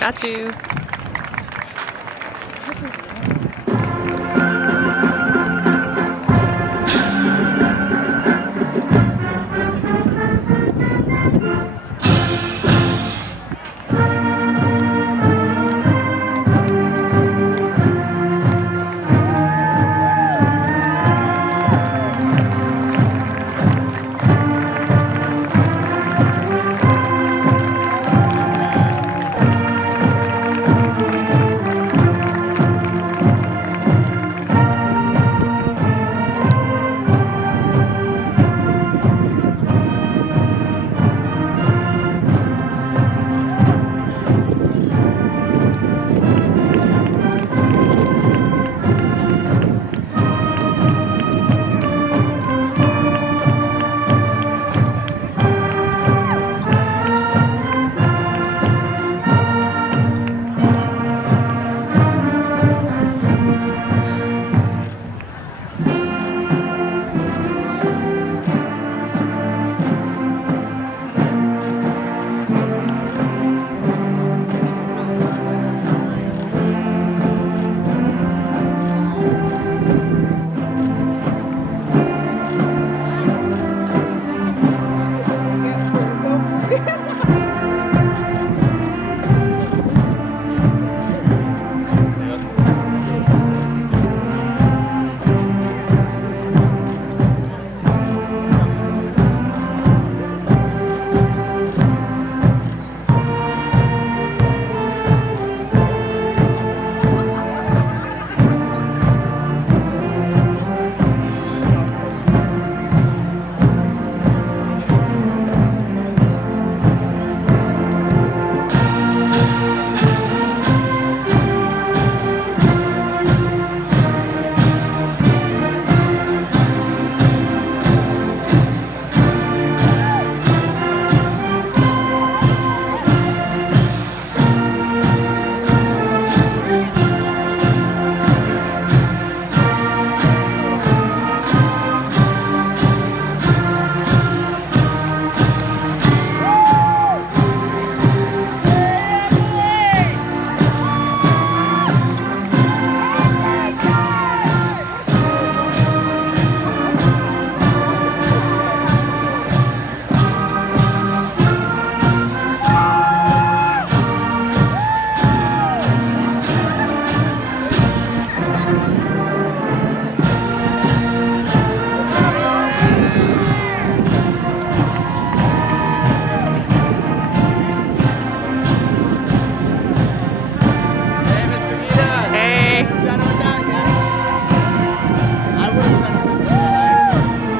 Got you.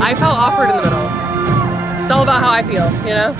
I felt awkward in the middle. It's all about how I feel, you know?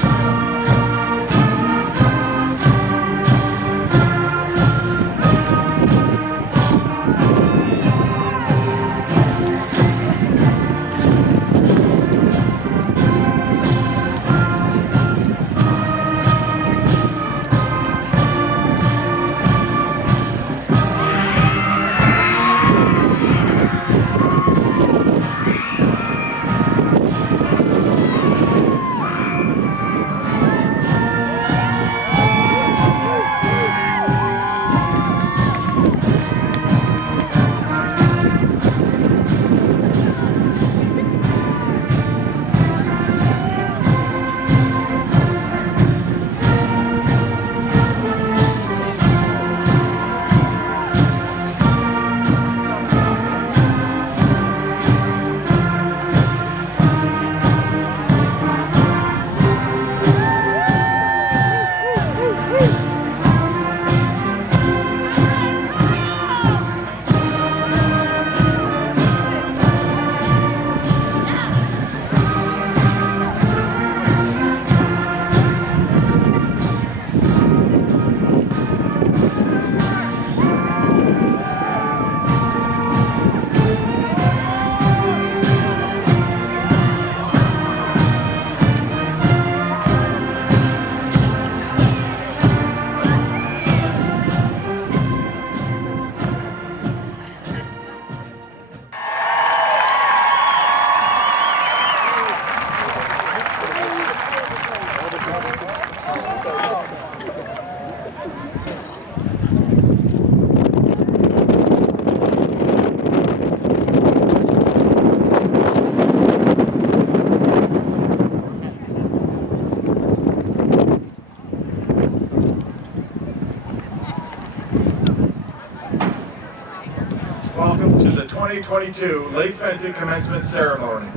2022 Lake Fenton Commencement Ceremony.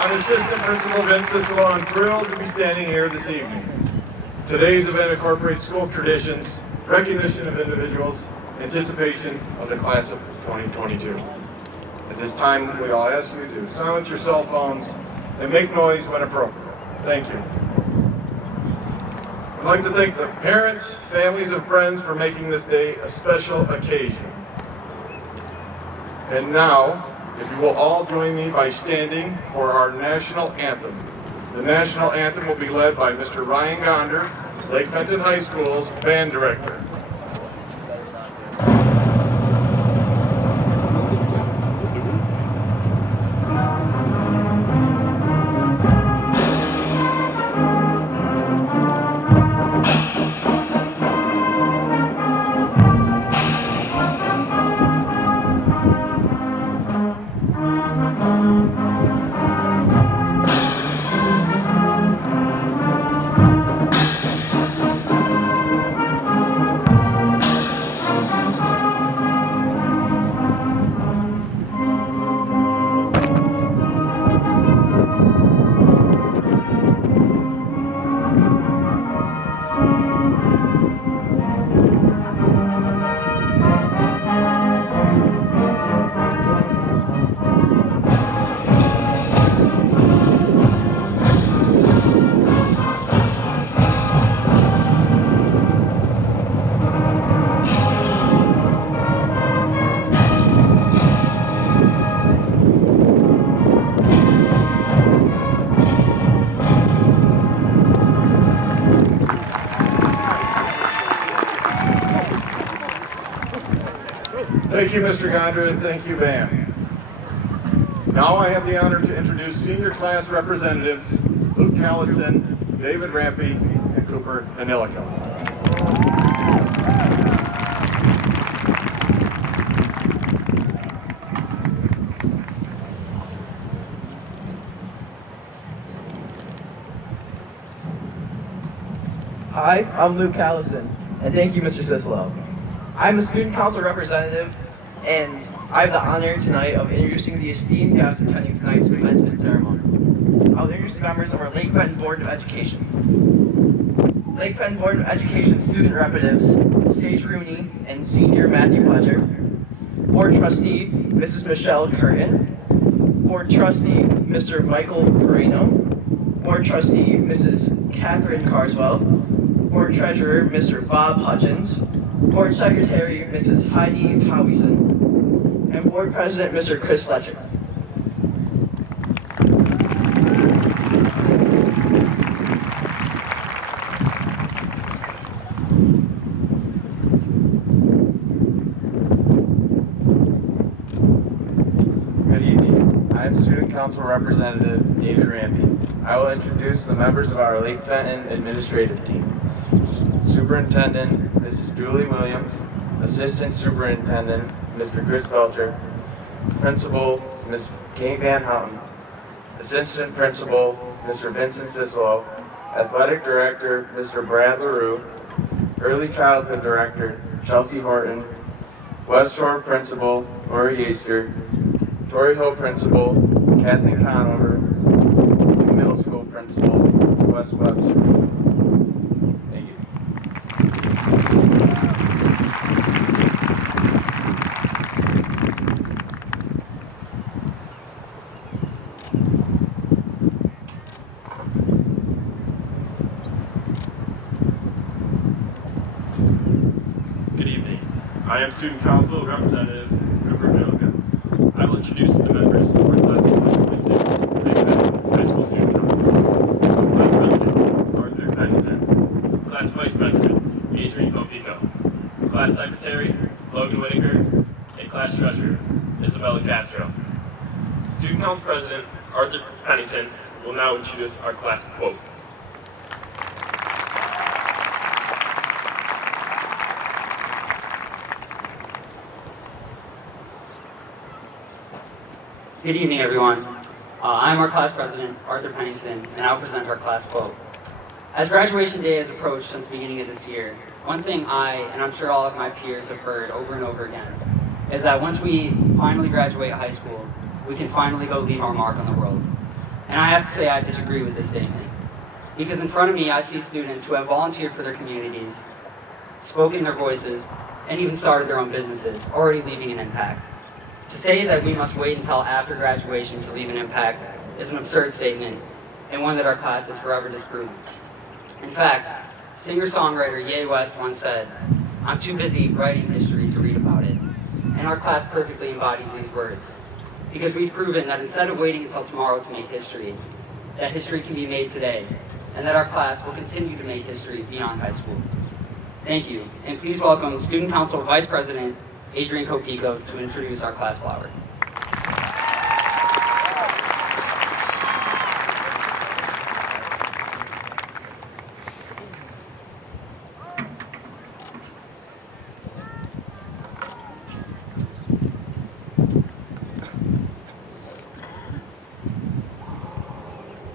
I'm Assistant Principal Vince Cicelo. I'm thrilled to be standing here this evening. Today's event incorporates school traditions, recognition of individuals, anticipation of the class of 2022. At this time, we all ask you to silence your cell phones and make noise when appropriate. Thank you. I'd like to thank the parents, families, and friends for making this day a special occasion. And now, if you will all join me by standing for our national anthem. The national anthem will be led by Mr. Ryan Gonder, Lake Fenton High School's band director. Thank you, Mr. Gondra, and thank you, band. Now I have the honor to introduce senior class representatives Luke Callison, David Rampy, and Cooper Anilico. Hi, I'm Luke Callison, and thank you, Mr. Cicelo. I'm the student council representative, and I have the honor tonight of introducing the esteemed guests attending tonight's commencement ceremony. I'll introduce the members of our Lake Fenton Board of Education. Lake Fenton Board of Education student representatives, Sage Rooney and Senior Matthew Pledger. Board Trustee, Mrs. Michelle Curtin. Board Trustee, Mr. Michael Perino. Board Trustee, Mrs. Catherine Carswell. Board Treasurer, Mr. Bob Hutchins. Board Secretary, Mrs. Heidi Howison. And Board President, Mr. Chris Fletcher. Good evening. I am Student Council Representative David Rampy. I will introduce the members of our Lake Fenton administrative team. Superintendent, Mrs. Julie Williams. Assistant Superintendent, Mr. Chris Felcher. Principal, Ms. Kate Van Houten. Assistant Principal, Mr. Vincent Cicelo. Athletic Director, Mr. Brad LaRue. Early Childhood Director, Chelsea Horton. West Shore Principal, Lori Easter. Torrey Hill Principal, Kathleen Conover. Middle School Principal, Wes Webster. Thank you. Good evening. I am Student Council Representative Cooper Milligan. I will introduce the members of our class of 2022 Lake Fenton High School Student Council. Class President, Arthur Pennington. Class Vice President, Adrian Popico. Class Secretary, Logan Whitaker. And Class Treasurer, Isabella Castro. Student Council President, Arthur Pennington, will now introduce our class quote. Good evening, everyone. I'm our class president, Arthur Pennington, and I'll present our class quote. As graduation day has approached since the beginning of this year, one thing and I'm sure all of my peers have heard over and over again, is that once we finally graduate high school, we can finally go leave our mark on the world. And I have to say I disagree with this statement. Because in front of me, I see students who have volunteered for their communities, spoken their voices, and even started their own businesses, already leaving an impact. To say that we must wait until after graduation to leave an impact is an absurd statement, and one that our class has forever disproved. In fact, singer-songwriter Ye West once said, "I'm too busy writing history to read about it." And our class perfectly embodies these words. Because we've proven that instead of waiting until tomorrow to make history, that history can be made today, and that our class will continue to make history beyond high school. Thank you, and please welcome Student Council Vice President Adrian Copico to introduce our class flower.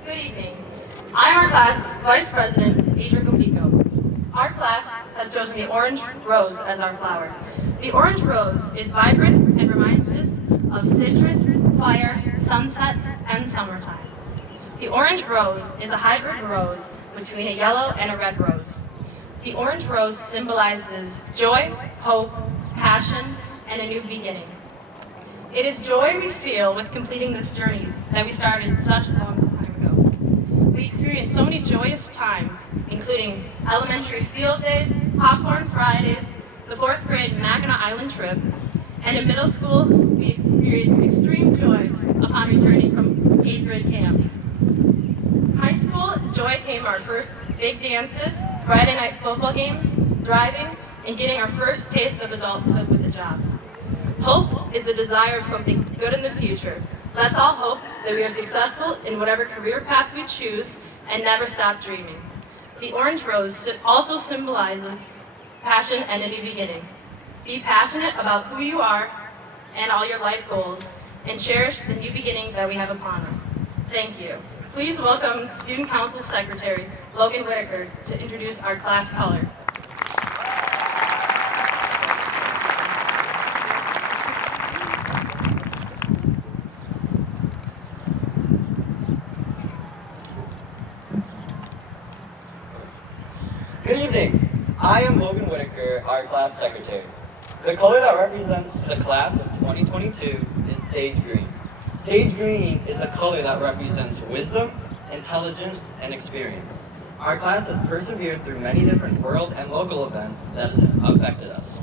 Good evening. I'm our class Vice President, Adrian Copico. Our class has chosen the orange rose as our flower. The orange rose is vibrant and reminds us of citrus, fire, sunsets, and summertime. The orange rose is a hybrid rose between a yellow and a red rose. The orange rose symbolizes joy, hope, passion, and a new beginning. It is joy we feel with completing this journey that we started such a long time ago. We experienced so many joyous times, including elementary field days, popcorn Fridays, the 4th grade Mackinac Island trip, and in middle school, we experienced extreme joy upon returning from 8th grade camp. High school, joy came our first big dances, Friday night football games, driving, and getting our first taste of adulthood with a job. Hope is the desire of something good in the future. Let's all hope that we are successful in whatever career path we choose and never stop dreaming. The orange rose also symbolizes passion and a new beginning. Be passionate about who you are and all your life goals, and cherish the new beginning that we have upon us. Thank you. Please welcome Student Council Secretary Logan Whitaker to introduce our class color. Good evening. I am Logan Whitaker, our class secretary. The color that represents the class of 2022 is sage green. Sage green is a color that represents wisdom, intelligence, and experience. Our class has persevered through many different world and local events that have affected us.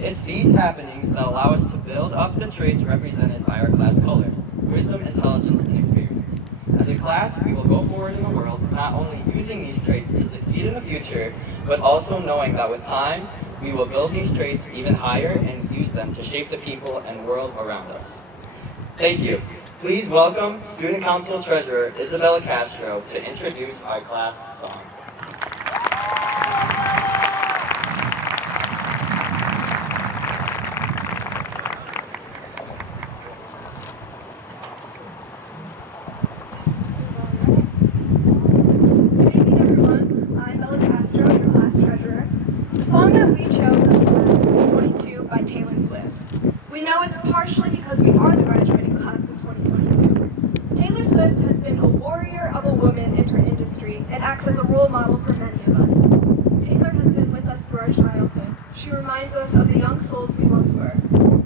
It's these happenings that allow us to build up the traits represented by our class color: wisdom, intelligence, and experience. As a class, we will go forward in the world not only using these traits to succeed in the future, but also knowing that with time, we will build these traits even higher and use them to shape the people and world around us. Thank you. Please welcome Student Council Treasurer Isabella Castro to introduce our class song. Partially because we are the graduating class of 2022. Taylor Swift has been a warrior of a woman in her industry and acts as a role model for many of us. Taylor has been with us through our childhood. She reminds us of the young souls we once were,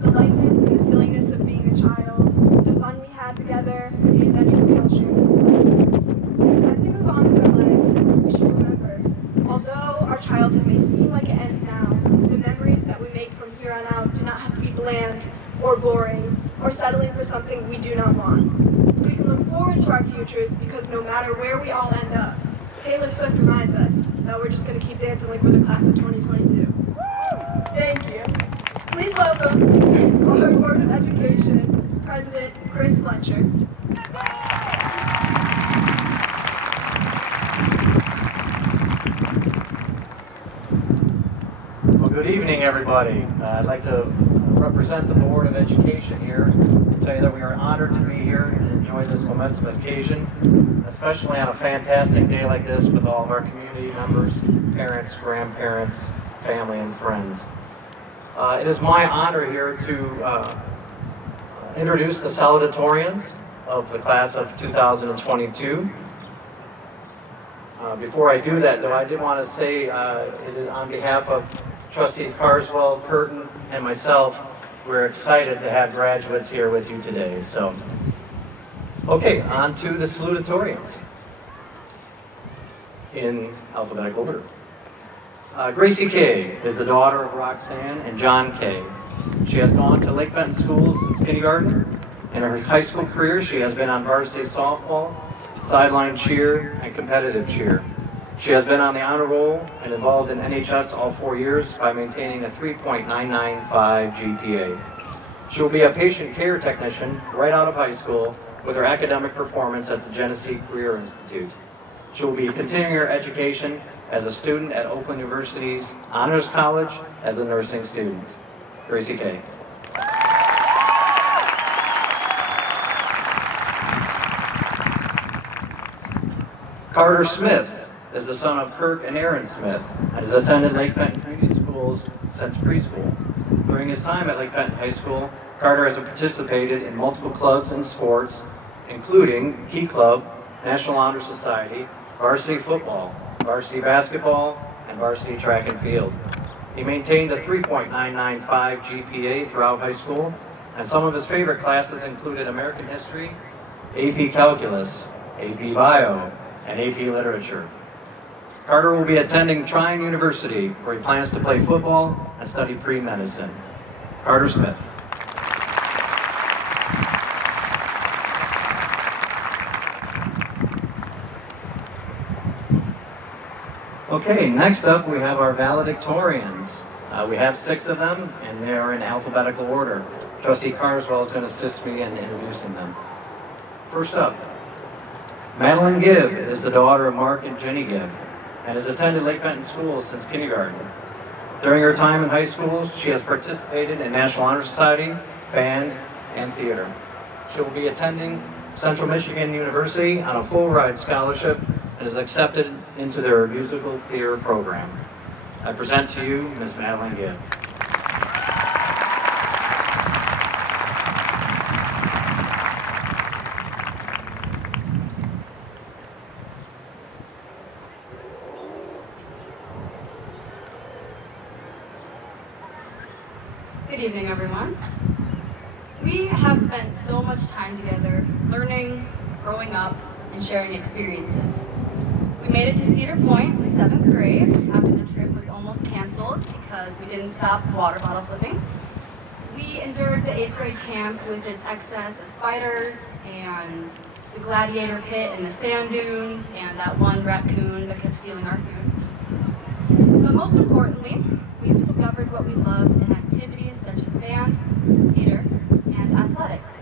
the lightness and the silliness of being a child, the fun we had together, and the adventures we all shared. As we move on with our lives, we should remember, although our childhood may seem like it ends now, the memories that we make from here on out do not have to be bland or boring, or settling for something we do not want. We can look forward to our futures because no matter where we all end up, Taylor Swift reminds us that we're just going to keep dancing like we're the class of 2022. Thank you. Please welcome our Board of Education President Chris Fletcher. Well, good evening, everybody. I'd like to represent the Board of Education here and tell you that we are honored to be here and enjoy this commencement occasion, especially on a fantastic day like this with all of our community members, parents, grandparents, family, and friends. It is my honor here to introduce the salutatorians of the class of 2022. Before I do that, though, I did want to say it is on behalf of Trustees Carswell, Curtin, and myself, we're excited to have graduates here with you today. So, okay, on to the salutatorians in alphabetical order. Gracie Kay is the daughter of Roxanne and John Kay. She has gone to Lake Fenton schools since kindergarten. In her high school career, she has been on varsity softball, sideline cheer, and competitive cheer. She has been on the honor roll and involved in NHS all 4 years by maintaining a 3.995 GPA. She will be a patient care technician right out of high school with her academic performance at the Genesee Career Institute. She will be continuing her education as a student at Oakland University's Honors College as a nursing student. Gracie Kay. Carter Smith is the son of Kirk and Aaron Smith and has attended Lake Fenton Community Schools since preschool. During his time at Lake Fenton High School, Carter has participated in multiple clubs and sports, including Key Club, National Honor Society, varsity football, varsity basketball, and varsity track and field. He maintained a 3.995 GPA throughout high school, and some of his favorite classes included American History, AP Calculus, AP Bio, and AP Literature. Carter will be attending Trine University, where he plans to play football and study pre-medicine. Carter Smith. Okay, next up we have our valedictorians. We have 6 of them, and they are in alphabetical order. Trustee Carswell is going to assist me in introducing them. First up, Madeline Gibb is the daughter of Mark and Jenny Gibb and has attended Lake Fenton schools since kindergarten. During her time in high school, she has participated in National Honor Society, band, and theater. She will be attending Central Michigan University on a full ride scholarship and is accepted into their musical theater program. I present to you Miss Madeline Gibb. Good evening, everyone. We have spent so much time together, learning, growing up, and sharing experiences. We made it to Cedar Point in 7th grade after the trip was almost canceled because we didn't stop water bottle flipping. We endured the 8th grade camp with its excess of spiders and the gladiator pit and the sand dunes and that one raccoon that kept stealing our food. But most importantly, we've discovered what we love in activities such as band, theater, and athletics.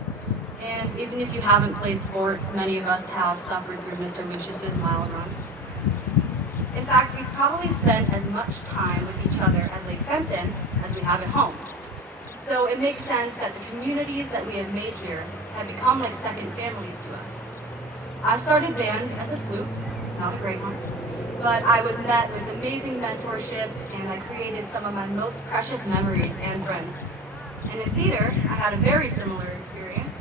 And even if you haven't played sports, many of us have suffered through Mr. Lucius's mile run. In fact, we've probably spent as much time with each other at Lake Fenton as we have at home. So it makes sense that the communities that we have made here have become like second families to us. I started band as a flute, not a great one, but I was met with amazing mentorship and I created some of my most precious memories and friends. And in theater, I had a very similar experience.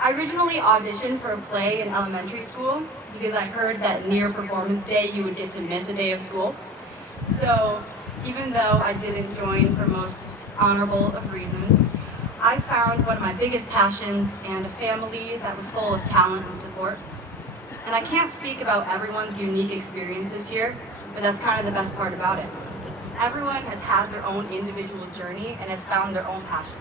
I originally auditioned for a play in elementary school because I heard that near performance day you would get to miss a day of school. So even though I didn't join for most honorable of reasons, I found one of my biggest passions and a family that was full of talent and support. And I can't speak about everyone's unique experiences here, but that's kind of the best part about it. Everyone has had their own individual journey and has found their own passion.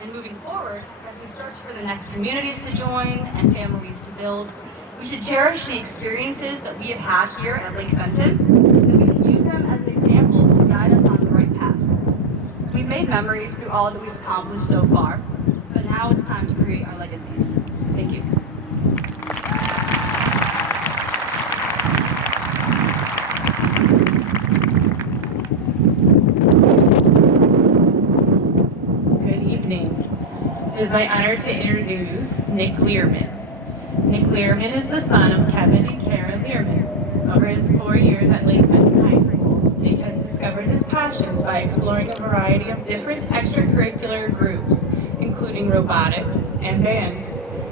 And moving forward, as we search for the next communities to join and families to build, we should cherish the experiences that we have had here at Lake Fenton, and we can use them as an example to guide us on the right path. We've made memories through all that we've accomplished so far, but now it's time to create our legacies. Thank you. It is my honor to introduce Nick Learman. Nick Learman is the son of Kevin and Kara Learman. Over his 4 years at Lake Fenton High School, Nick has discovered his passions by exploring a variety of different extracurricular groups, including robotics and band.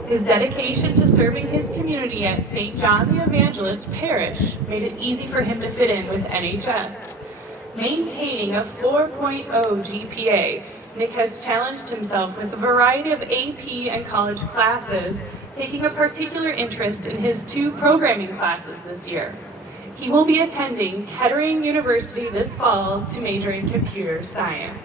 His dedication to serving his community at St. John the Evangelist Parish made it easy for him to fit in with NHS. Maintaining a 4.0 GPA, Nick has challenged himself with a variety of AP and college classes, taking a particular interest in his 2 programming classes this year. He will be attending Kettering University this fall to major in computer science.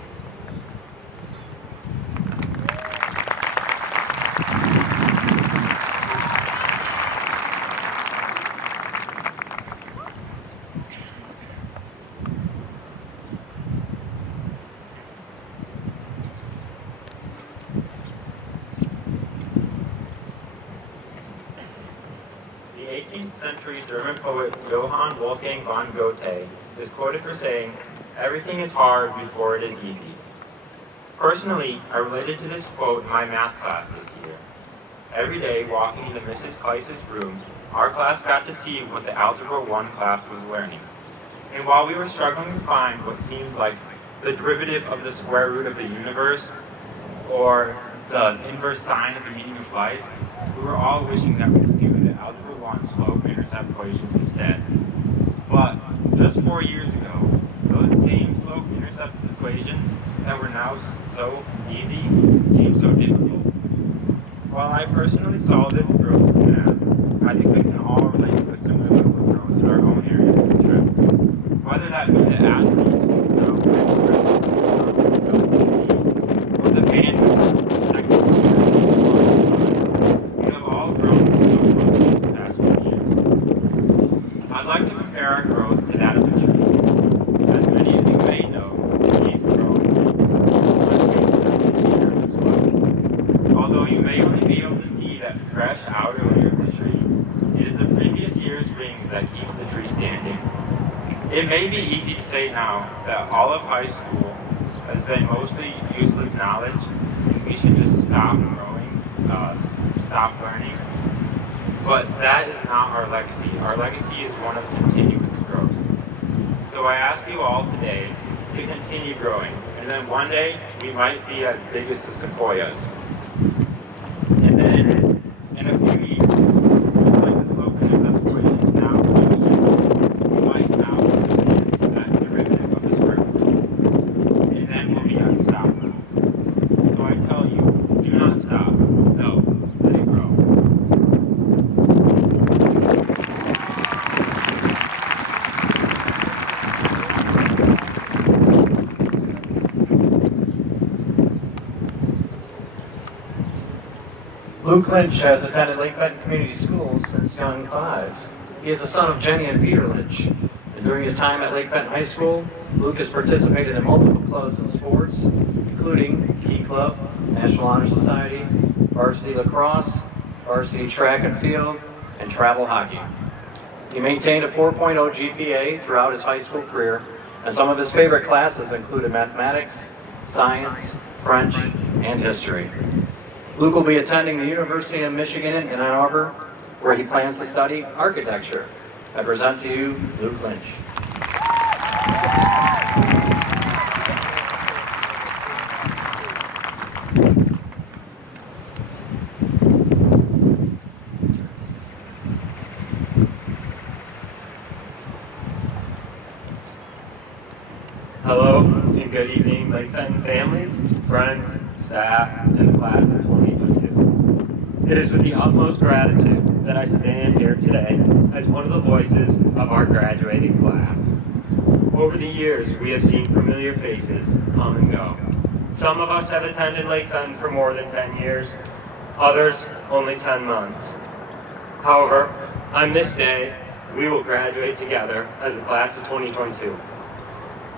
The 18th century German poet Johann Wolfgang von Goethe is quoted for saying, "Everything is hard before it is easy." Personally, I related to this quote in my math class this year. Every day, walking into Mrs. Kleiss's room, our class got to see what the Algebra 1 class was learning. And while we were struggling to find what seemed like the derivative of the square root of the universe, or the inverse sine of the meaning of life, we were all wishing that we could do the Algebra 1 slope-intercept equations instead. But just 4 years ago, those same slope-intercept equations that were now so easy seemed so difficult. While I personally saw this growth in math, I think we can all relate to a similar level of growth in our own areas of interest. Whether that be the athletes who grow or the band we have all grown so much in the past few years. I'd like to compare our growth to that of the tree. As many of you may know, trees grow as well. Although you may only be able to see that fresh outer layer of the tree, it is the previous year's rings that keep the tree standing. It may be easy to say now that all of high school has been mostly useless knowledge, and we should just stop growing, stop learning. But that is not our legacy. Our legacy is one of continuous growth. So I ask you all today to continue growing, and then one day we might be as big as the sequoias. And then in a few years, like the slope-intercept equations now, we might now that derivative of the square root, and then we'll be unstoppable. So I tell you, do not stop. No, let it grow. Luke Lynch has attended Lake Fenton Community Schools since young 5. He is the son of Jenny and Peter Lynch. And during his time at Lake Fenton High School, Luke has participated in multiple clubs and sports, including Key Club, National Honor Society, varsity lacrosse, varsity track and field, and travel hockey. He maintained a 4.0 GPA throughout his high school career, and some of his favorite classes included mathematics, science, French, and history. Luke will be attending the University of Michigan in Ann Arbor, where he plans to study architecture. I present to you Luke Lynch. Hello and good evening, Lake Fenton families, friends, staff, and the class of 2022. It is with the utmost gratitude that I stand here today as one of the voices of our graduating class. Over the years, we have seen familiar faces come and go. Some of us have attended Lake Fenton for more than 10 years, others only 10 months. However, on this day, we will graduate together as the class of 2022.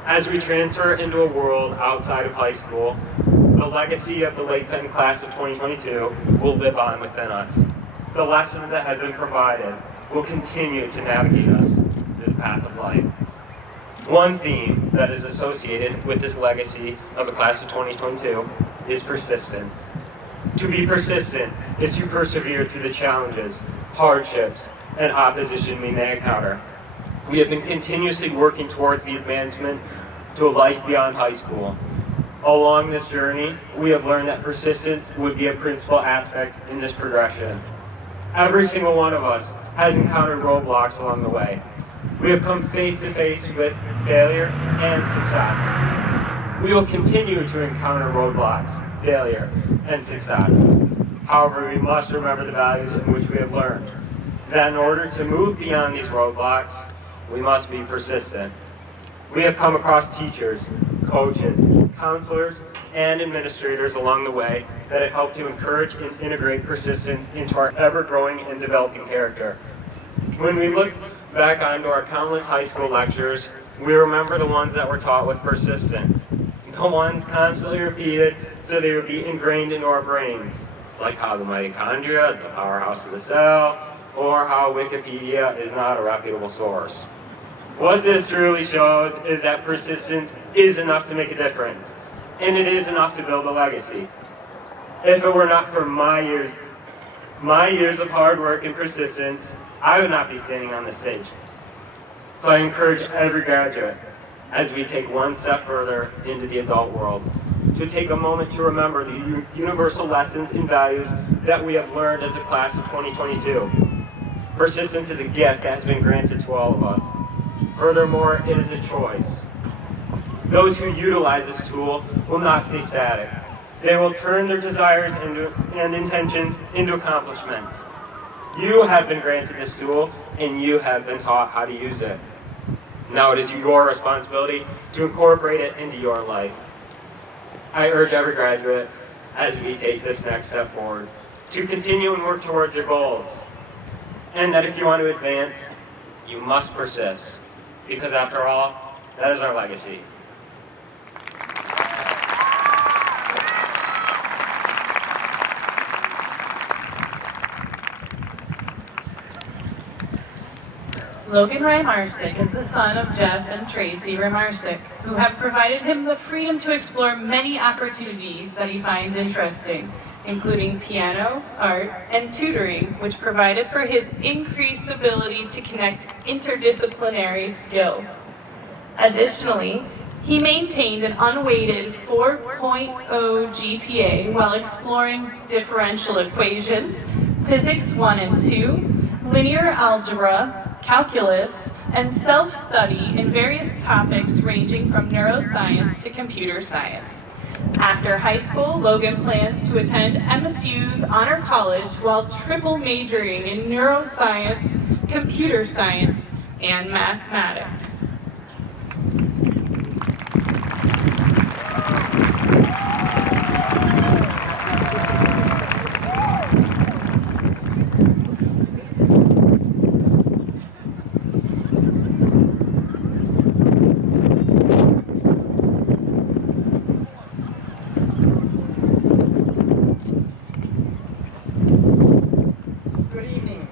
As we transfer into a world outside of high school, the legacy of the Lake Fenton class of 2022 will live on within us. The lessons that have been provided will continue to navigate us through the path of life. One theme that is associated with this legacy of the class of 2022 is persistence. To be persistent is to persevere through the challenges, hardships, and opposition we may encounter. We have been continuously working towards the advancement to a life beyond high school. Along this journey, we have learned that persistence would be a principal aspect in this progression. Every single one of us has encountered roadblocks along the way. We have come face to face with failure and success. We will continue to encounter roadblocks, failure, and success. However, we must remember the values in which we have learned. That in order to move beyond these roadblocks, we must be persistent. We have come across teachers, coaches, counselors, and administrators along the way that have helped to encourage and integrate persistence into our ever-growing and developing character. When we look back onto our countless high school lectures, we remember the ones that were taught with persistence, the ones constantly repeated so they would be ingrained into our brains, like how the mitochondria is the powerhouse of the cell, or how Wikipedia is not a reputable source. What this truly shows is that persistence is enough to make a difference, and it is enough to build a legacy. If it were not for my years of hard work and persistence, I would not be standing on this stage. So I encourage every graduate, as we take one step further into the adult world, to take a moment to remember the universal lessons and values that we have learned as a class of 2022. Persistence is a gift that has been granted to all of us. Furthermore, it is a choice. Those who utilize this tool will not stay static. They will turn their desires and intentions into accomplishment. You have been granted this tool, and you have been taught how to use it. Now it is your responsibility to incorporate it into your life. I urge every graduate, as we take this next step forward, to continue and work towards your goals. And that if you want to advance, you must persist. Because after all, that is our legacy. Logan Rymarczyk is the son of Jeff and Tracy Rymarczyk, who have provided him the freedom to explore many opportunities that he finds interesting, including piano, art, and tutoring, which provided for his increased ability to connect interdisciplinary skills. Additionally, he maintained an unweighted 4.0 GPA while exploring differential equations, physics 1 and 2, linear algebra, calculus, and self-study in various topics ranging from neuroscience to computer science. After high school, Logan plans to attend MSU's Honor College while triple majoring in neuroscience, computer science, and mathematics.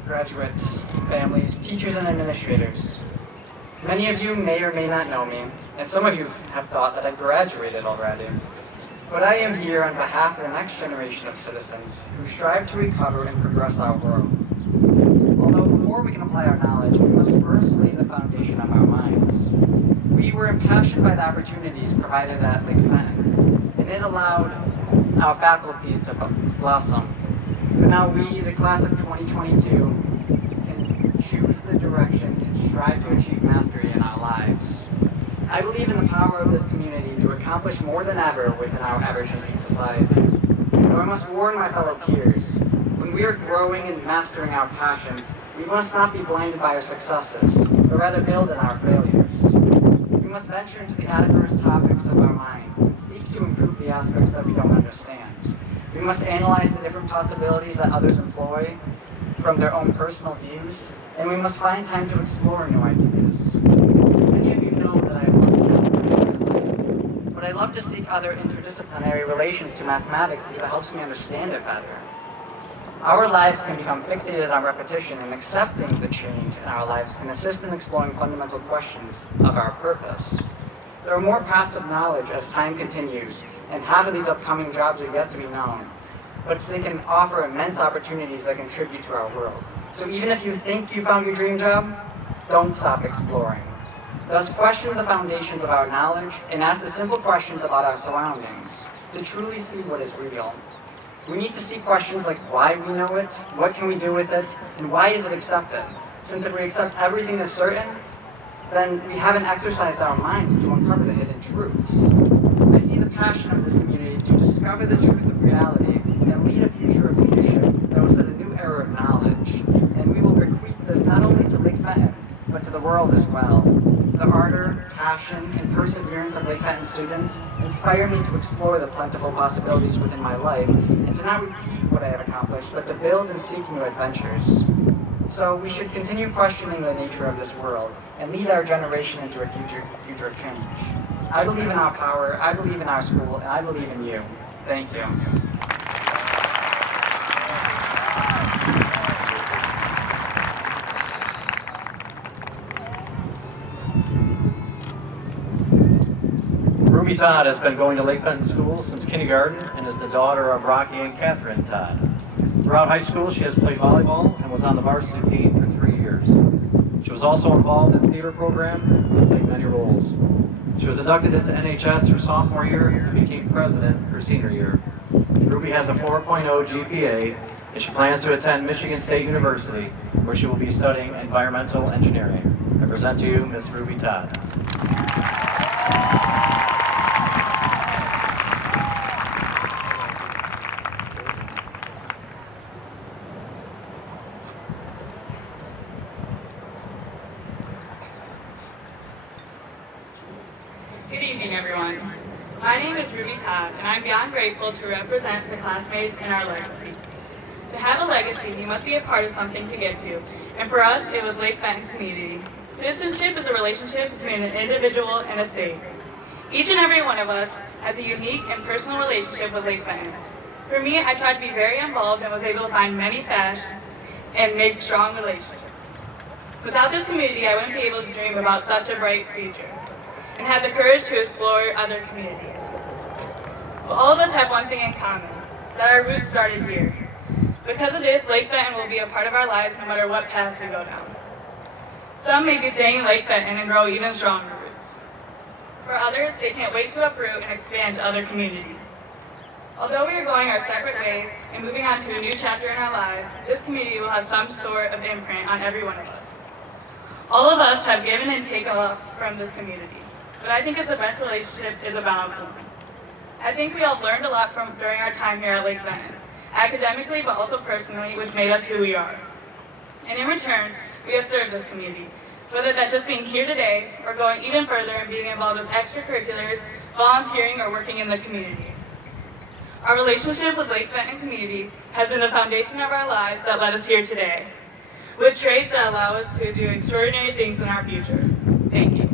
Graduates, families, teachers, and administrators. Many of you may or may not know me, and some of you have thought that I graduated already. But I am here on behalf of the next generation of citizens who strive to recover and progress our world. Although before we can apply our knowledge, we must first lay the foundation of our minds. We were impassioned by the opportunities provided at Lake Fenton, and it allowed our faculties to blossom. But now we, the class of 2022, can choose the direction and strive to achieve mastery in our lives. I believe in the power of this community to accomplish more than ever within our ever-changing society. Though I must warn my fellow peers, when we are growing and mastering our passions, we must not be blinded by our successes, but rather build in our failures. We must venture into the adverse topics of our minds and seek to improve the aspects that we don't understand. We must analyze the different possibilities that others employ from their own personal views, and we must find time to explore new ideas. Many of you know that I love calculus, but I love to seek other interdisciplinary relations to mathematics because it helps me understand it better. Our lives can become fixated on repetition, and accepting the change in our lives can assist in exploring fundamental questions of our purpose. There are more paths of knowledge as time continues, and half of these upcoming jobs are yet to be known, but they can offer immense opportunities that contribute to our world. So even if you think you found your dream job, don't stop exploring. Thus, question the foundations of our knowledge and ask the simple questions about our surroundings to truly see what is real. We need to seek questions like why we know it, what can we do with it, and why is it accepted? Since if we accept everything as certain, then we haven't exercised our minds to uncover the hidden truths. I see the passion of this community to discover the truth of reality and lead a future of leadership that will set a new era of knowledge. And we will bequeath this not only to Lake Fenton, but to the world as well. The ardor, passion, and perseverance of Lake Fenton students inspire me to explore the plentiful possibilities within my life and to not repeat what I have accomplished, but to build and seek new adventures. So we should continue questioning the nature of this world and lead our generation into a future of change. I believe in our power, I believe in our school, and I believe in you. Thank you. Ruby Todd has been going to Lake Fenton School since kindergarten and is the daughter of Rocky and Catherine Todd. Throughout high school, she has played volleyball and was on the varsity team for 3 years. She was also involved in the theater program and played many roles. She was inducted into NHS her sophomore year and became president her senior year. Ruby has a 4.0 GPA and she plans to attend Michigan State University, where she will be studying environmental engineering. I present to you Ms. Ruby Todd. Good evening, everyone. My name is Ruby Todd, and I'm beyond grateful to represent the classmates in our legacy. To have a legacy, you must be a part of something to get to, and for us, it was Lake Fenton Community. Citizenship is a relationship between an individual and a state. Each and every one of us has a unique and personal relationship with Lake Fenton. For me, I tried to be very involved and was able to find many passions and make strong relationships. Without this community, I wouldn't be able to dream about such a bright future and have the courage to explore other communities. But all of us have one thing in common, that our roots started here. Because of this, Lake Fenton will be a part of our lives no matter what paths we go down. Some may be staying in Lake Fenton and grow even stronger roots. For others, they can't wait to uproot and expand to other communities. Although we are going our separate ways and moving on to a new chapter in our lives, this community will have some sort of imprint on every one of us. All of us have given and taken a lot from this community. But I think the best relationship is a balanced one. I think we all learned a lot during our time here at Lake Fenton, academically but also personally, which made us who we are. And in return, we have served this community, whether that's just being here today or going even further and being involved with extracurriculars, volunteering, or working in the community. Our relationship with Lake Fenton community has been the foundation of our lives that led us here today, with traits that allow us to do extraordinary things in our future. Thank you.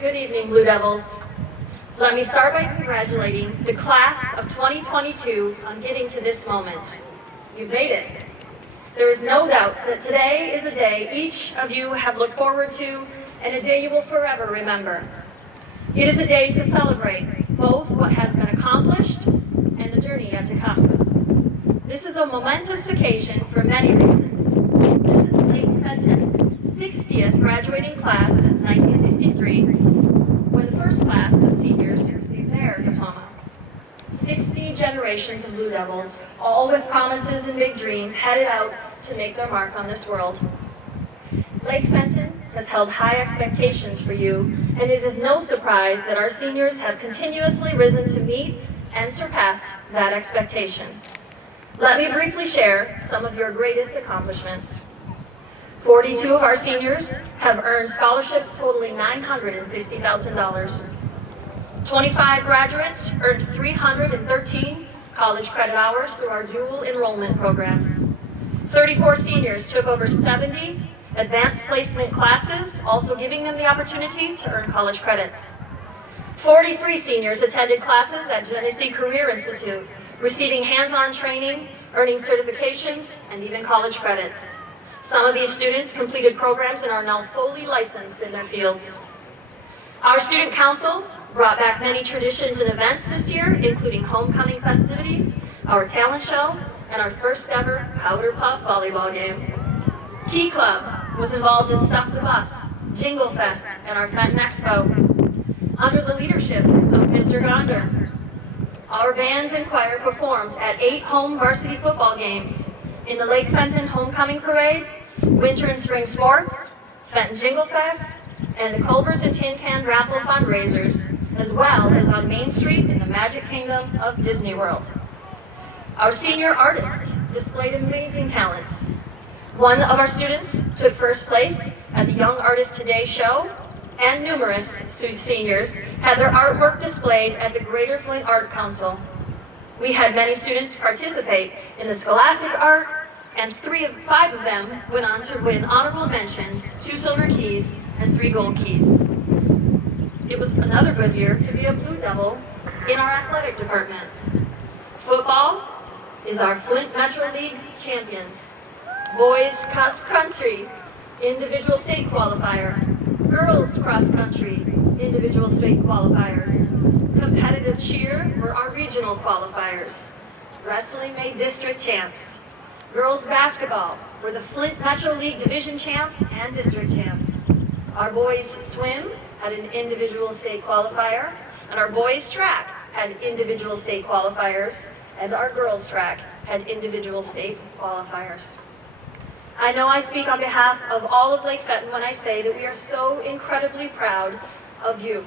Good evening, Blue Devils. Let me start by congratulating the class of 2022 on getting to this moment. You've made it. There is no doubt that today is a day each of you have looked forward to and a day you will forever remember. It is a day to celebrate both what has been accomplished and the journey yet to come. This is a momentous occasion for many reasons. This is Lake Fenton's 60th graduating class since 1963, when the first class of seniors received their diploma. 60 generations of Blue Devils, all with promises and big dreams, headed out to make their mark on this world. Lake Fenton has held high expectations for you, and it is no surprise that our seniors have continuously risen to meet and surpass that expectation. Let me briefly share some of your greatest accomplishments. 42 of our seniors have earned scholarships totaling $960,000. 25 graduates earned 313 college credit hours through our dual enrollment programs. 34 seniors took over 70 advanced placement classes, also giving them the opportunity to earn college credits. 43 seniors attended classes at Genesee Career Institute, receiving hands-on training, earning certifications, and even college credits. Some of these students completed programs and are now fully licensed in their fields. Our student council brought back many traditions and events this year, including homecoming festivities, our talent show, and our first ever Powder Puff volleyball game. Key Club was involved in Stuff the Bus, Jingle Fest, and our Fenton Expo. Under the leadership of Mr. Gonder, our bands and choir performed at 8 home varsity football games, in the Lake Fenton Homecoming Parade, Winter and Spring Sports, Fenton Jingle Fest, and the Culvers and Tin Can Raffle fundraisers, as well as on Main Street in the Magic Kingdom of Disney World. Our senior artists displayed amazing talents. One of our students took first place at the Young Artist Today show, and numerous seniors had their artwork displayed at the Greater Flint Art Council. We had many students participate in the Scholastic Art, and 5 of them went on to win honorable mentions, 2 silver keys and 3 gold keys. It was another good year to be a Blue Devil in our athletic department. Football is our Flint Metro League champions. Boys cross country, individual state qualifier. Girls cross country, individual state qualifiers. Competitive cheer were our regional qualifiers. Wrestling made district champs. Girls basketball were the Flint Metro League division champs and district champs. Our boys swim had an individual state qualifier, and our boys track had individual state qualifiers, and our girls track had individual state qualifiers. I know I speak on behalf of all of Lake Fenton when I say that we are so incredibly proud of you.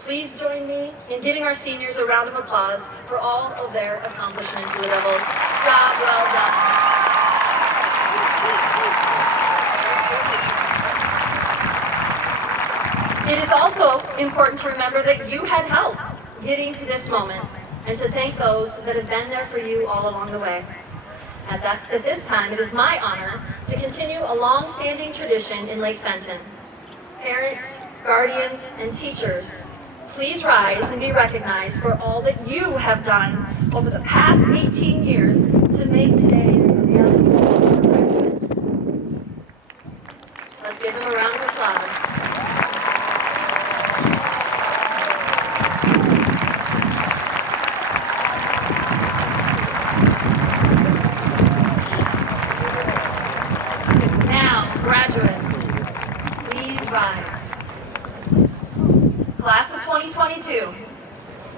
Please join me in giving our seniors a round of applause for all of their accomplishments, Blue Devils. Job well done. It is also important to remember that you had help getting to this moment, and to thank those that have been there for you all along the way. At this time, it is my honor to continue a long-standing tradition in Lake Fenton. Parents, guardians, and teachers, please rise and be recognized for all that you have done over the past 18 years to make today a reality for graduates. Let's give them a round of applause. Class of 2022,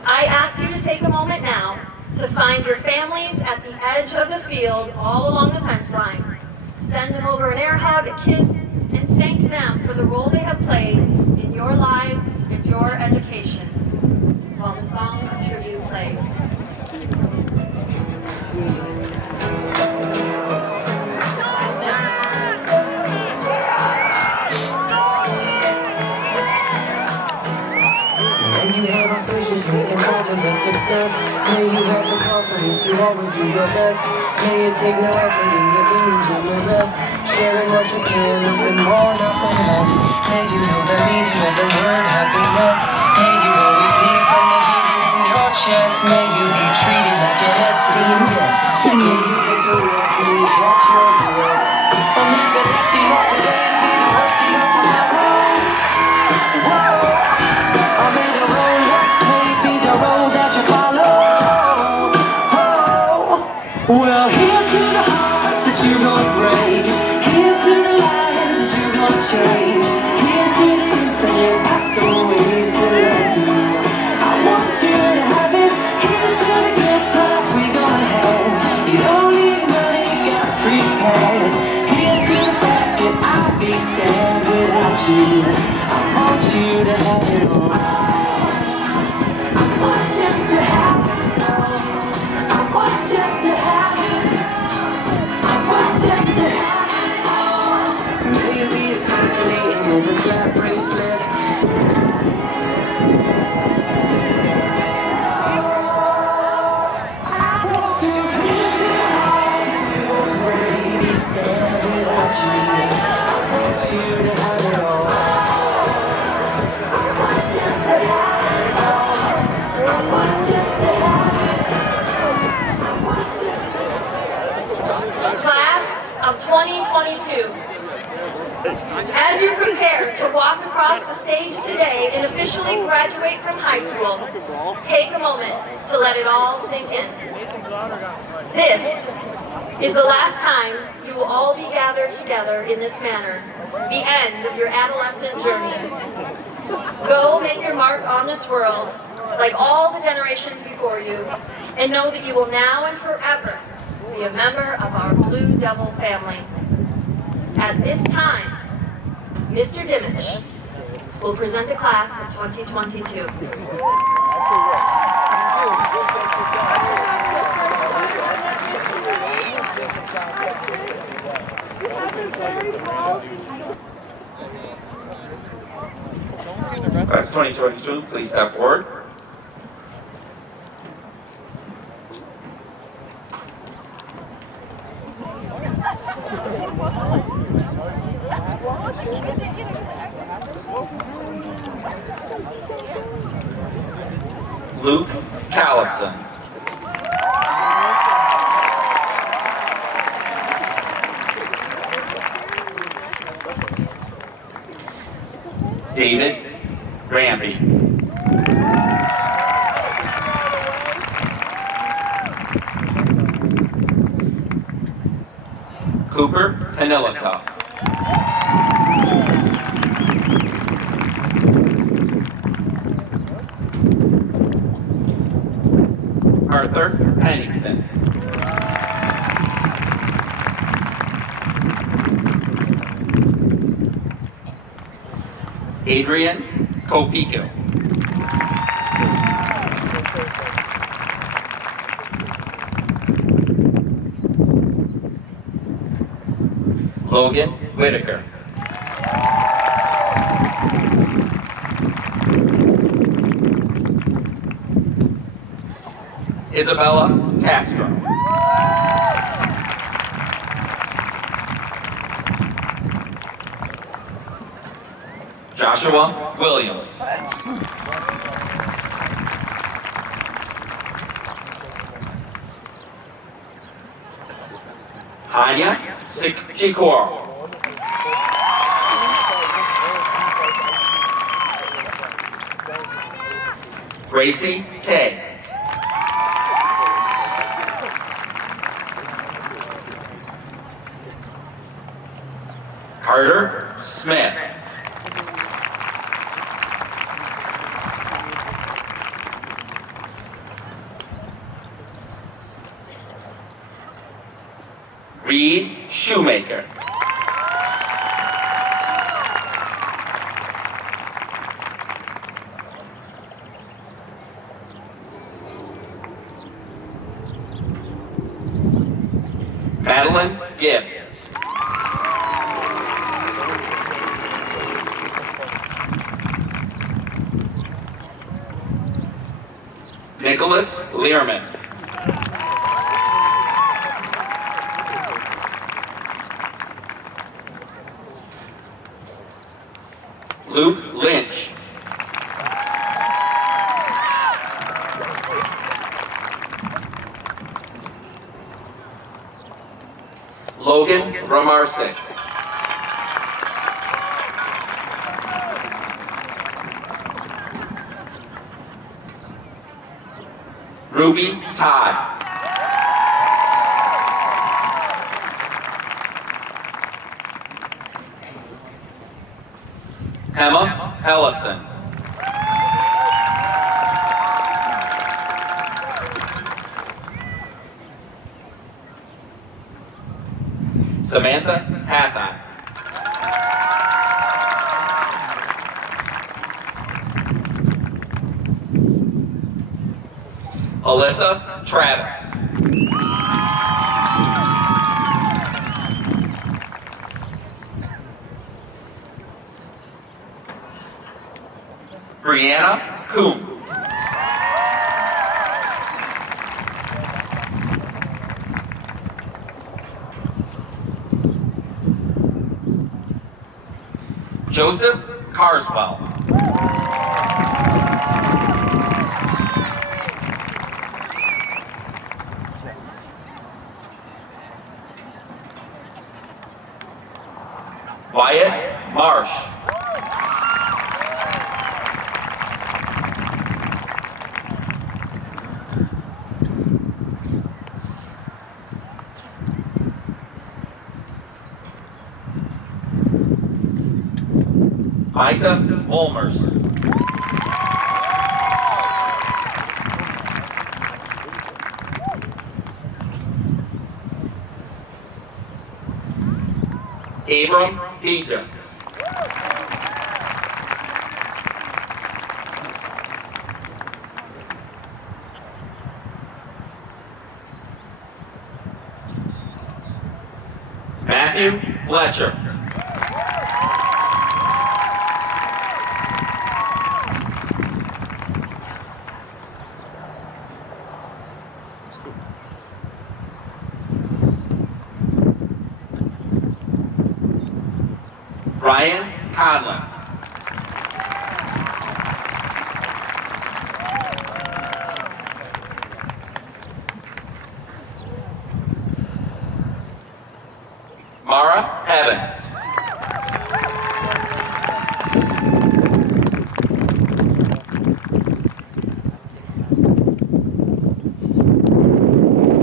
I ask you to take a moment now to find your families at the edge of the field all along the fence line. Send them over an air hug, a kiss, and thank them for the role they have played in your lives and your education while the song of tribute plays. And mountains of success. May you have the confidence to always do your best. May it take no effort in your dreams and your best. Sharing what you can, nothing more, nothing less. May you know the meaning of the word happiness. May you always lead from the beat in your chest. May you be treated like an esteemed guest. May you get to work, may you catch your breath. Or may the best of your todays be the worst of your tomorrow. Whoa. Or may the road less paved be the road that you follow. Oh. Well, here's to the hearts that you're gonna break. Here's to the lives that you're gonna change. Here's to the infinite possibilities to love you. I want you to have it. Here's to the good times we're gonna have. You don't need money, you got a free pass. Here's to the fact that I'd be sad without you. I want you to have it all. I want you to have it all. I want you to have it. I want you to have it all. May you be as fascinating as a slap bracelet. I want you to have it all. Be sad without you. I want you to have it all. I want you to have it all. I want you to have it. I want you to have it. Class of 2022. As you prepare to walk across the stage today and officially graduate from high school, take a moment to let it all sink in. This is the last time you will all be gathered together in this manner, the end of your adolescent journey. Go make your mark on this world, like all the generations before you, and know that you will now and forever be a member of our Blue Devil family. At this time, Mr. Dimmich will present the class of 2022. Class 2022, please step forward. Luke Callison. David Ramby. Cooper Penelica. Arthur Pennington. Adrian Copico. Logan Whitaker. Isabella Castro. Joshua Williams. Hanya Sikjikoro. Gracie K. Carter Smith. Reed Shoemaker. Madeline Gibb. Nicholas Learman. Luke Lynch. Logan Romarsik. Ruby Todd. Emma Ellison. Samantha Hathon. Alyssa Travis. Brianna Coombe. Joseph Carswell. Wyatt Marsh. Micah Olmers. Abram Peter. Matthew Fletcher. Ryan Conlon. Mara Evans.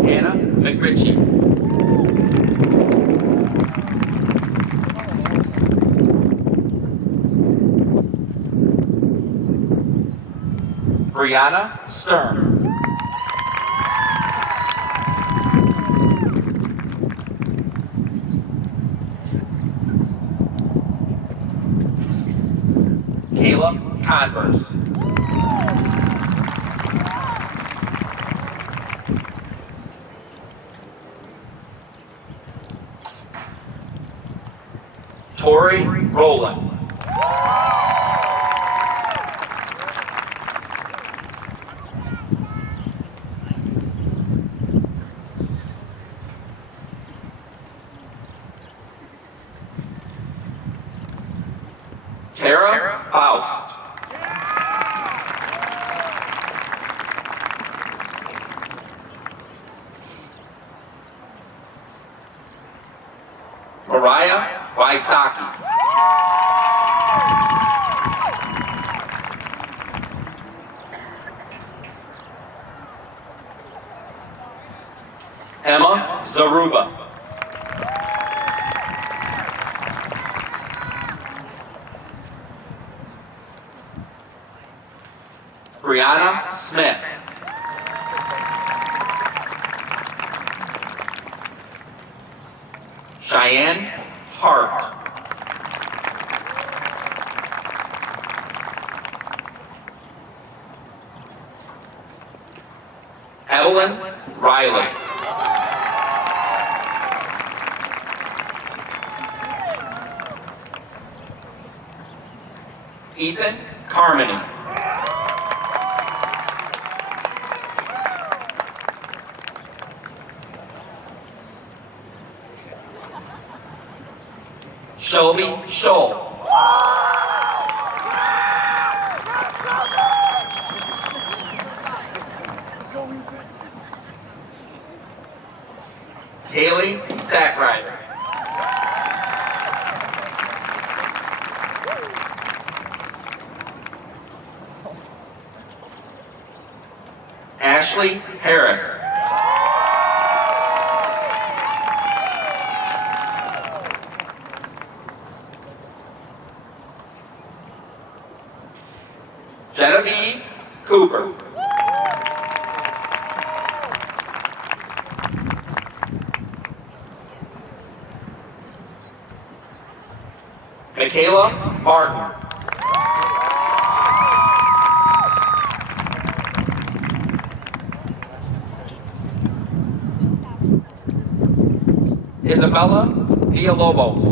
Hannah McRitchie. Brianna Stern. Caleb Converse. Tori Rowland. Tara Faust. Mariah Waisaki. Emma Zaruba. Brianna Smith. Cheyenne Hart. Evelyn Riley. Ethan Carmody. Shelby Scholl. Kaylee Sackrider. Ashley Harris. Genevieve Cooper. Michaela Martin. Isabella Villalobos.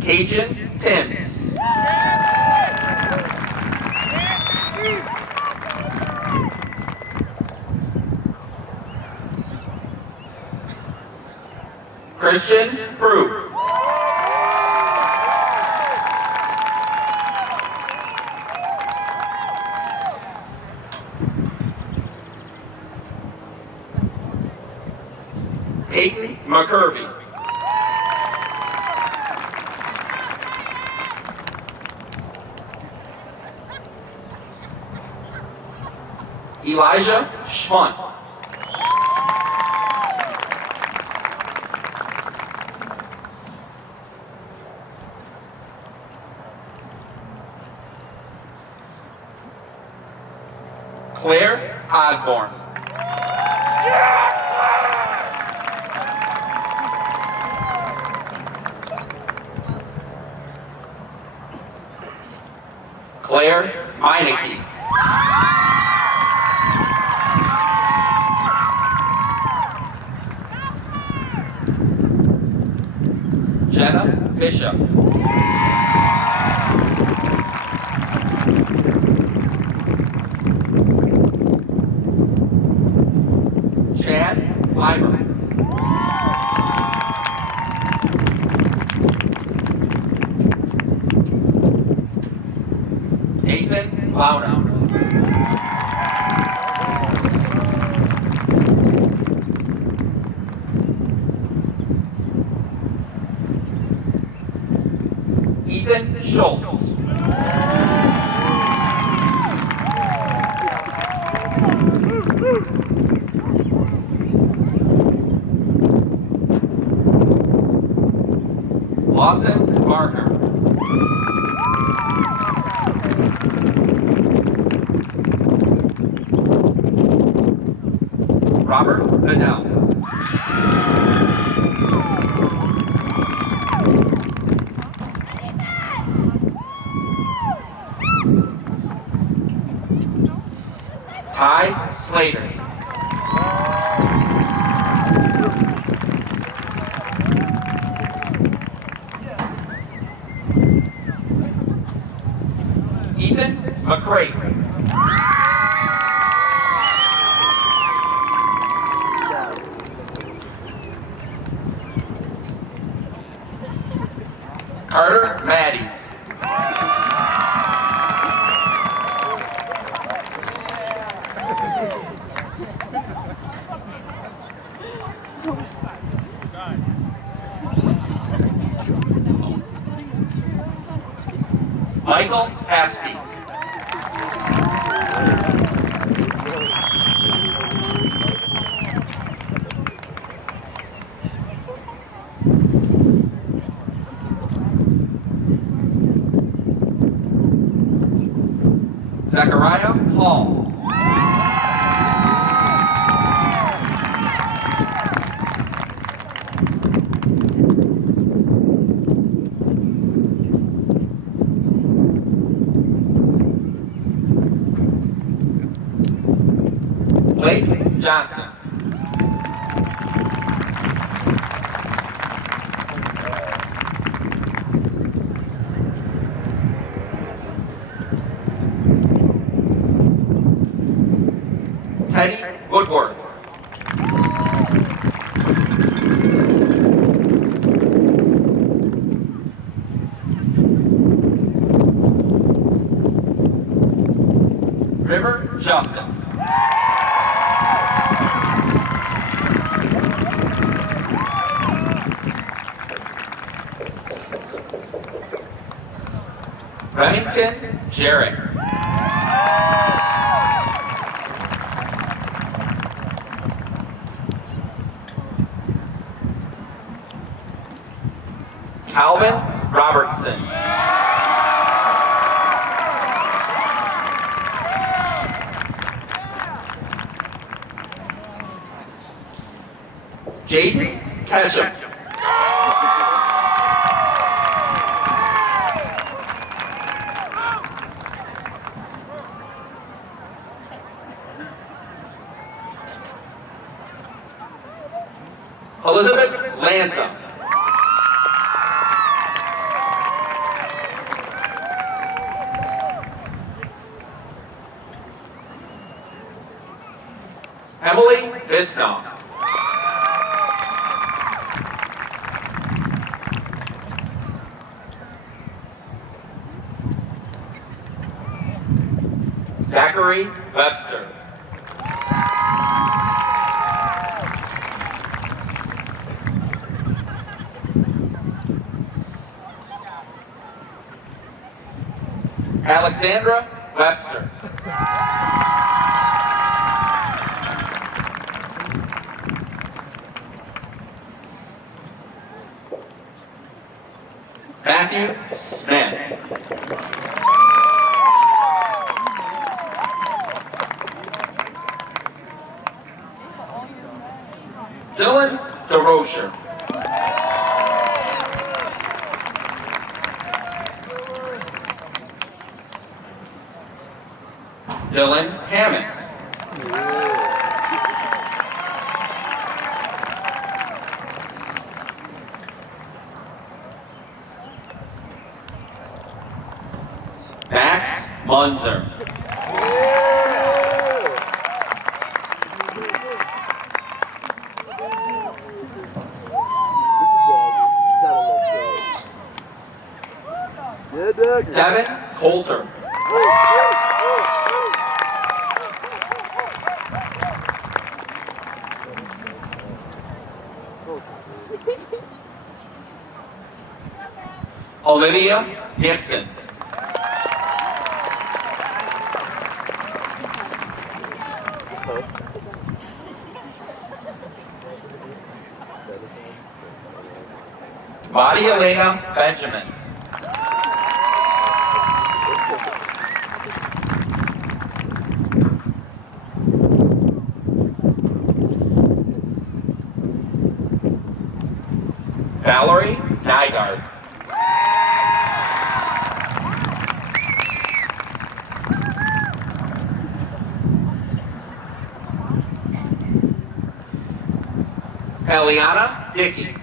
Cajun Timms. Christian Fruit. Peyton McCurvey. Elijah Schmunt. Claire Osborne. Claire Meineke. Jenna Bishop. Chad Leiber. Nathan Lauder. Ethan Schultz. Lawson Barker. Robert Bedell. Ty Slater. Ethan McCrae. Carter Maddies. Michael Aspie. Zachariah Hall. Blake Johnson. Teddy Woodward. River Justice. Remington Jarrett. Calvin Robertson. Jaden Ketchum. Elizabeth Lanza. Emily Bisnoff. Zachary Webster. Alexandra Webster. Matthew Smith. Dylan DeRocher. Dylan Hammis. Max Munzer. Devin Coulter. Olivia Gibson. Maria Elena Benjamin. Valerie Nygaard. Eliana Dickey.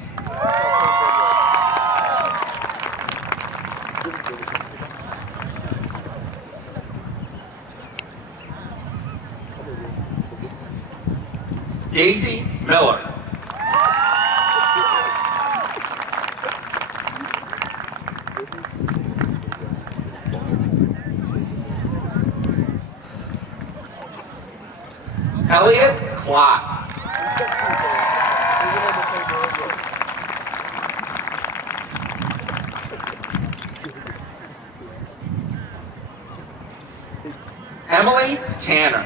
Daisy Miller. Elliot Klott. Emily Tanner.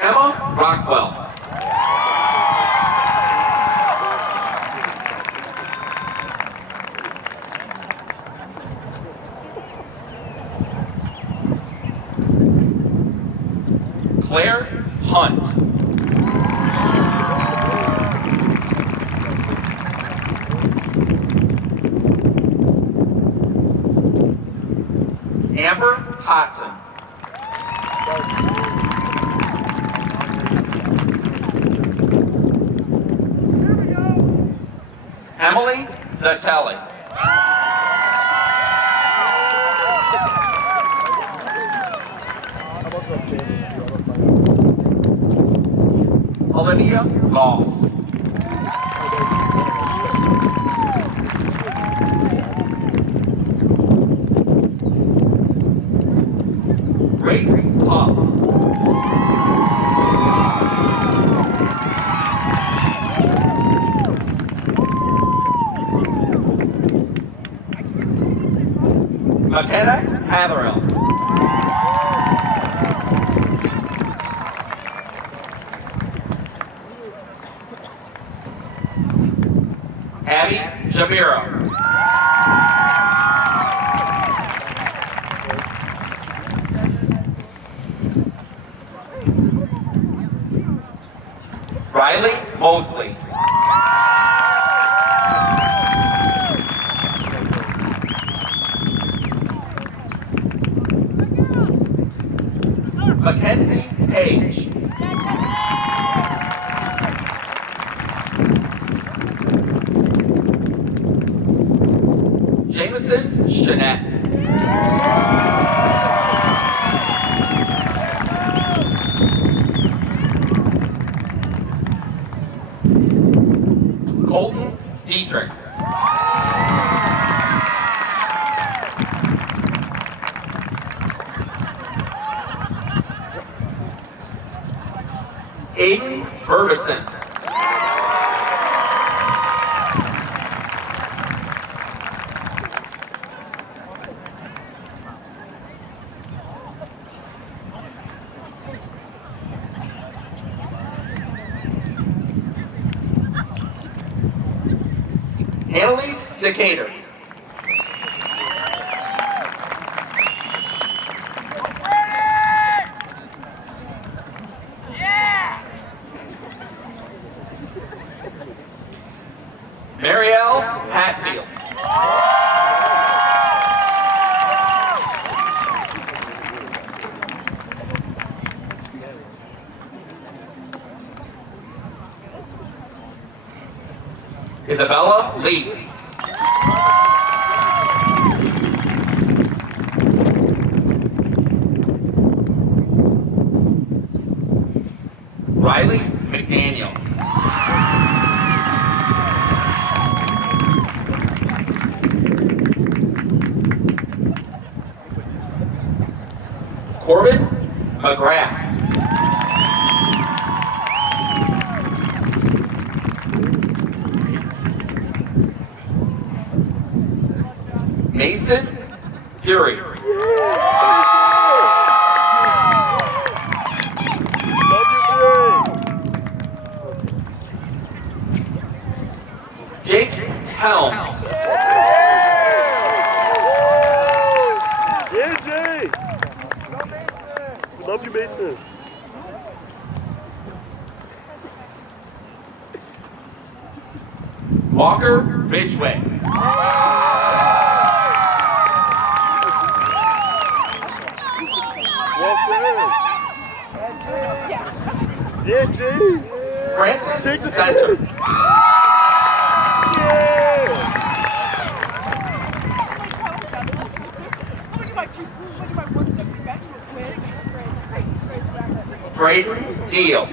Emma Rockwell. Claire Hunt. Amber Hodson. Emily Zatelli. Olivia Goss. Grace Huff. McKenna Haverhill. Abby Jamiro. Riley Mosley. Mackenzie Page. Jameson Shanette. Colton Dietrich. Aiden Ferguson. Annalise Decatur. Marielle Hatfield. Isabella Lee. Riley McDaniel. Corbin McGrath. Mason Fury. Jake Helms. Yeah, Jay. Love you, Mason. Walker Ridgway. Yeah, Jay. Francis Take the Center. Braden Deal.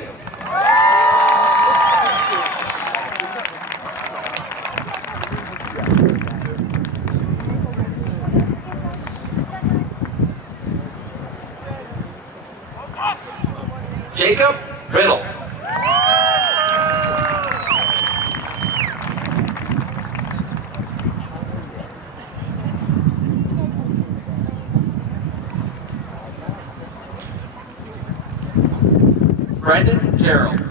Jacob Riddle. Brendan Gerald.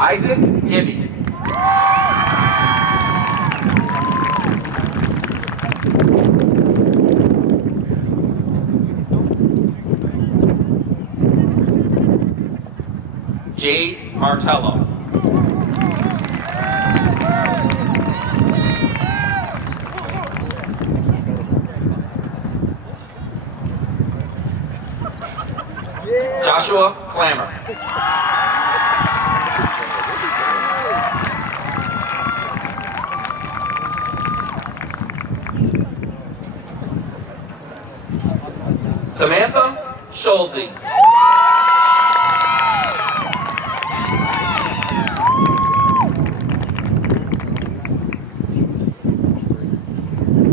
Isaac Gibby. Jade Martello. Joshua Clammer. Samantha Schulze.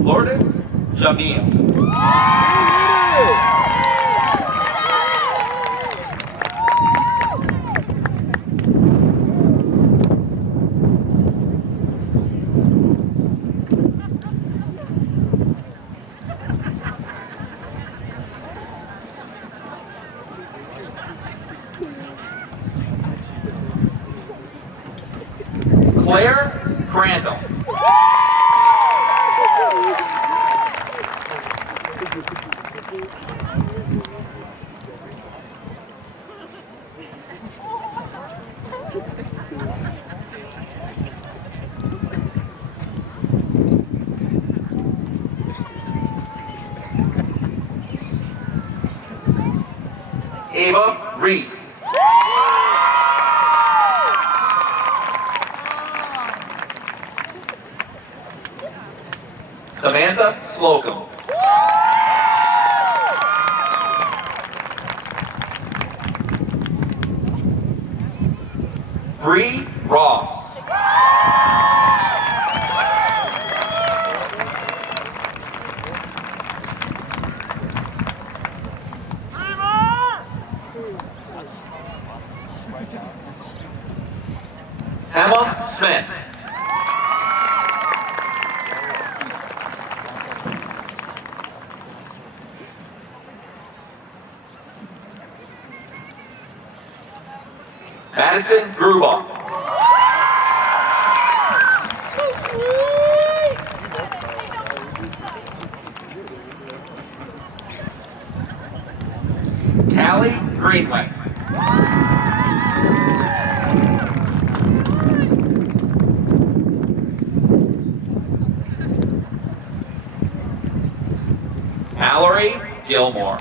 Lourdes Jamil. Claire Crandall. Ava Reese. Samantha Slocum. Bree Ross. Smith. Madison Grubauer. Callie Greenway. Mallory Gilmore.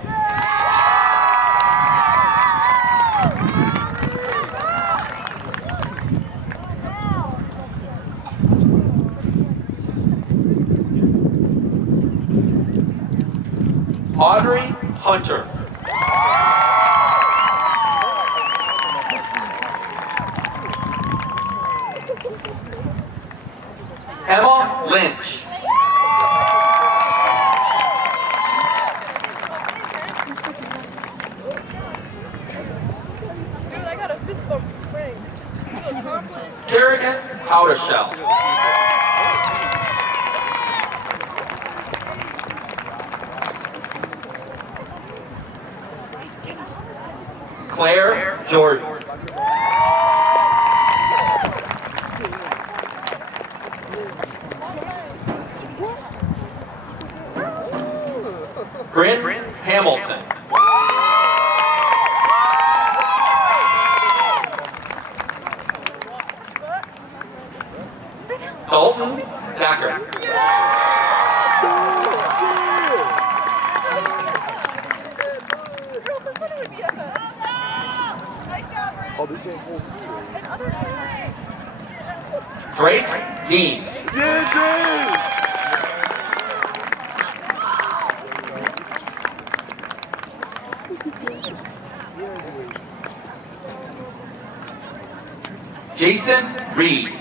Audrey Hunter. Emma Lynch. Dude, I got a fist bump. Frank. Kerrigan Howdeshell. Claire Jordan. Bryn Hamilton. Dalton Decker. Oh, this ain't cool. Drake Dean. Yeah, Drake! Jason Reed.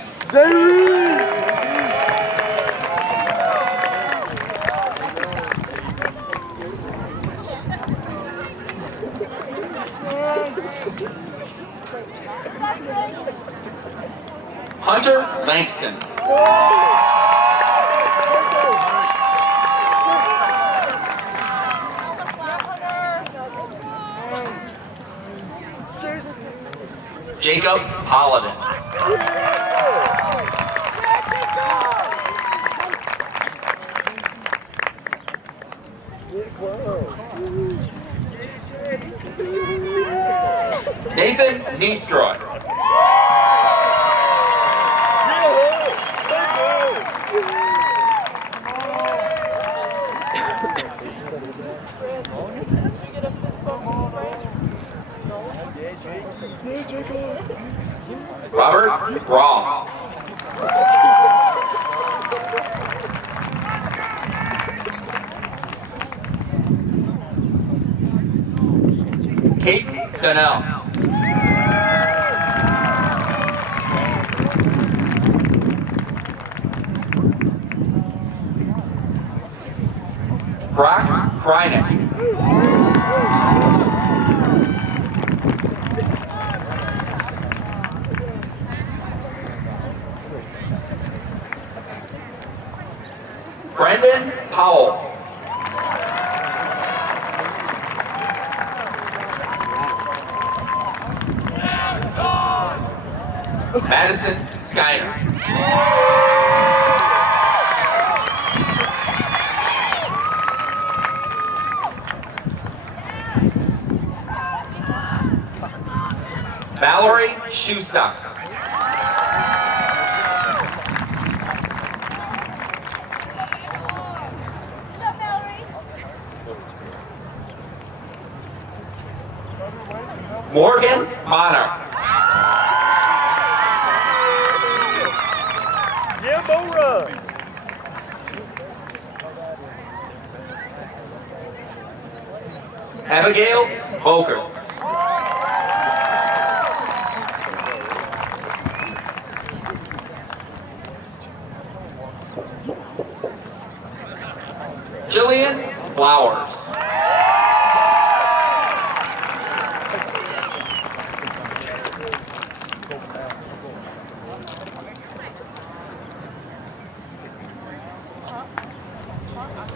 Hunter Langston. Jacob Holliday. Nathan Neestroy. Robert Raw. Kate Donnell. Brock Krynick. Brendan Powell. Madison Skyner. Valerie Schustock. Morgan Monarch. Yeah, Mora. Abigail Boker. Jillian Flowers.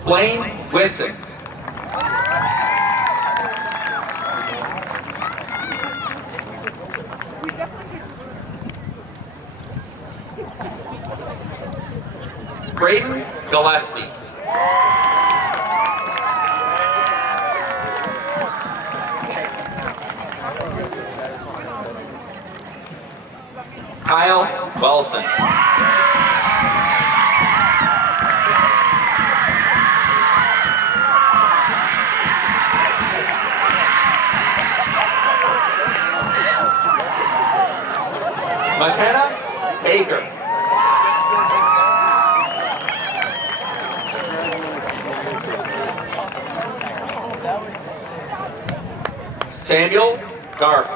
Blaine Whitson. Braden Gillespie. Kyle Wilson. McKenna Baker. Samuel Garth.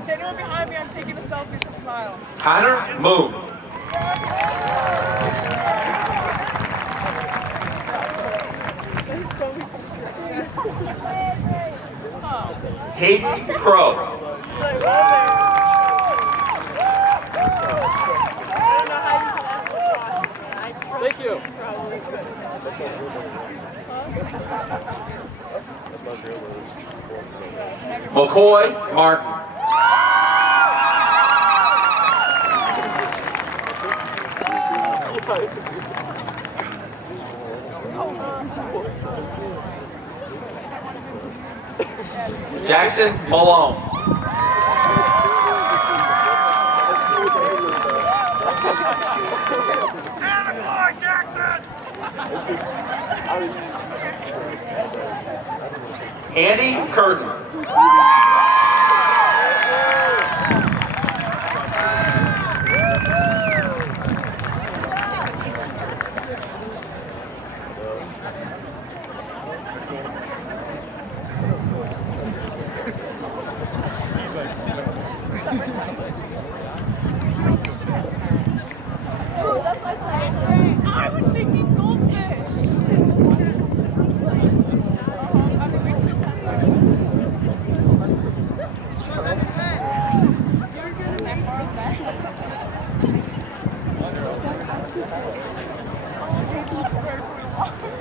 Is anyone behind me? I'm taking a selfie, so smile. Connor Moon. Hayden Crow. Thank you. McCoy Martin. Jackson Malone. Andy Curtin. I was thinking goldfish.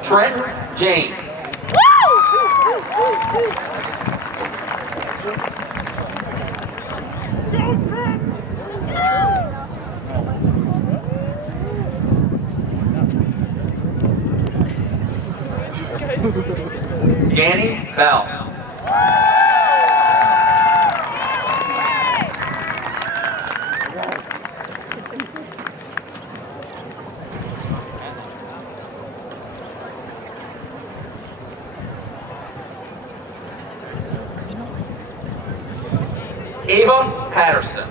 Trent James. Danny Bell. Ava Patterson.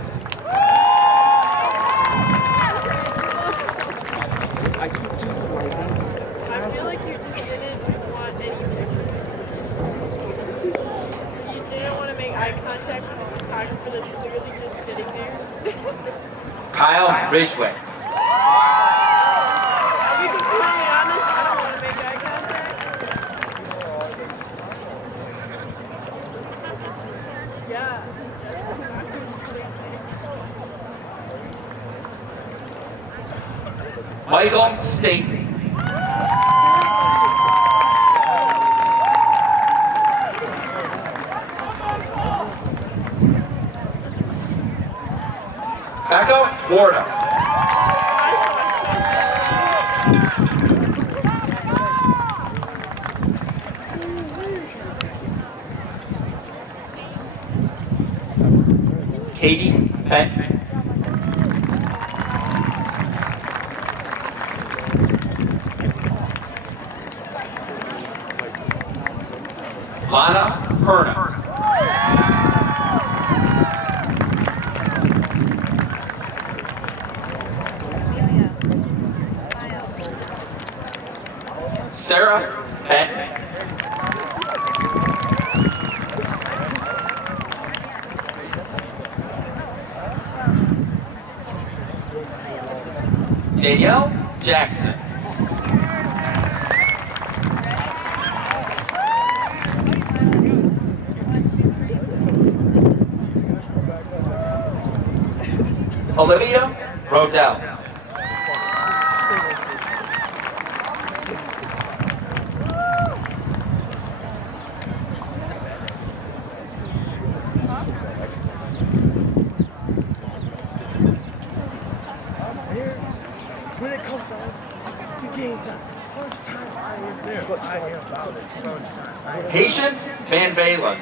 I feel like you just didn't want anything. You didn't want to make eye contact with the photographer that's clearly just sitting there. Kyle Ridgway. I'll be completely honest, I don't want to make eye contact. Yeah. Michael Staten. Becca Warda. Katie Fenton. Lana Perna. Sarah Fenton. Danielle Jackson. Olivia Rodell. When it comes on to games, first time I am there, I am about it. Patience Van Valen.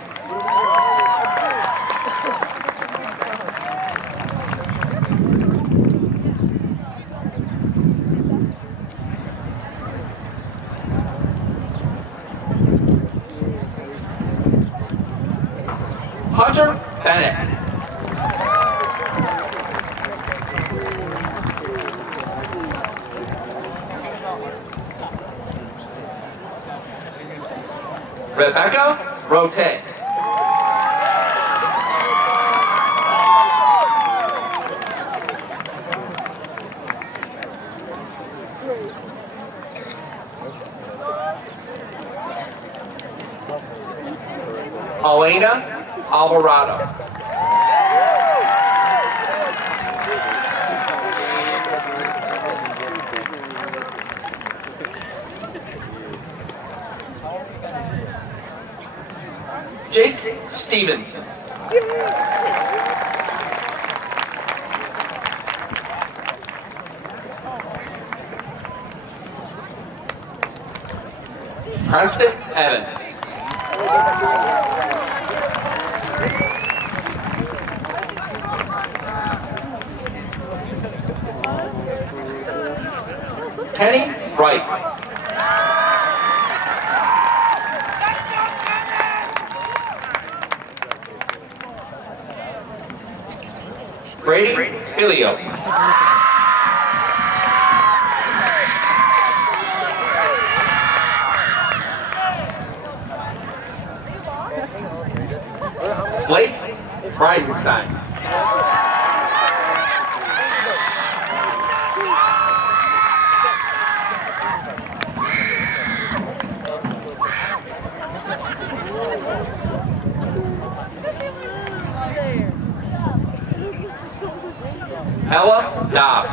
Hunter Bennett. Rebecca Rote. Elena Alvarado. Jake Stevenson. Preston Evans. Penny Wright. Brady Filios. Blake Bridenstine. Ella Dobbs.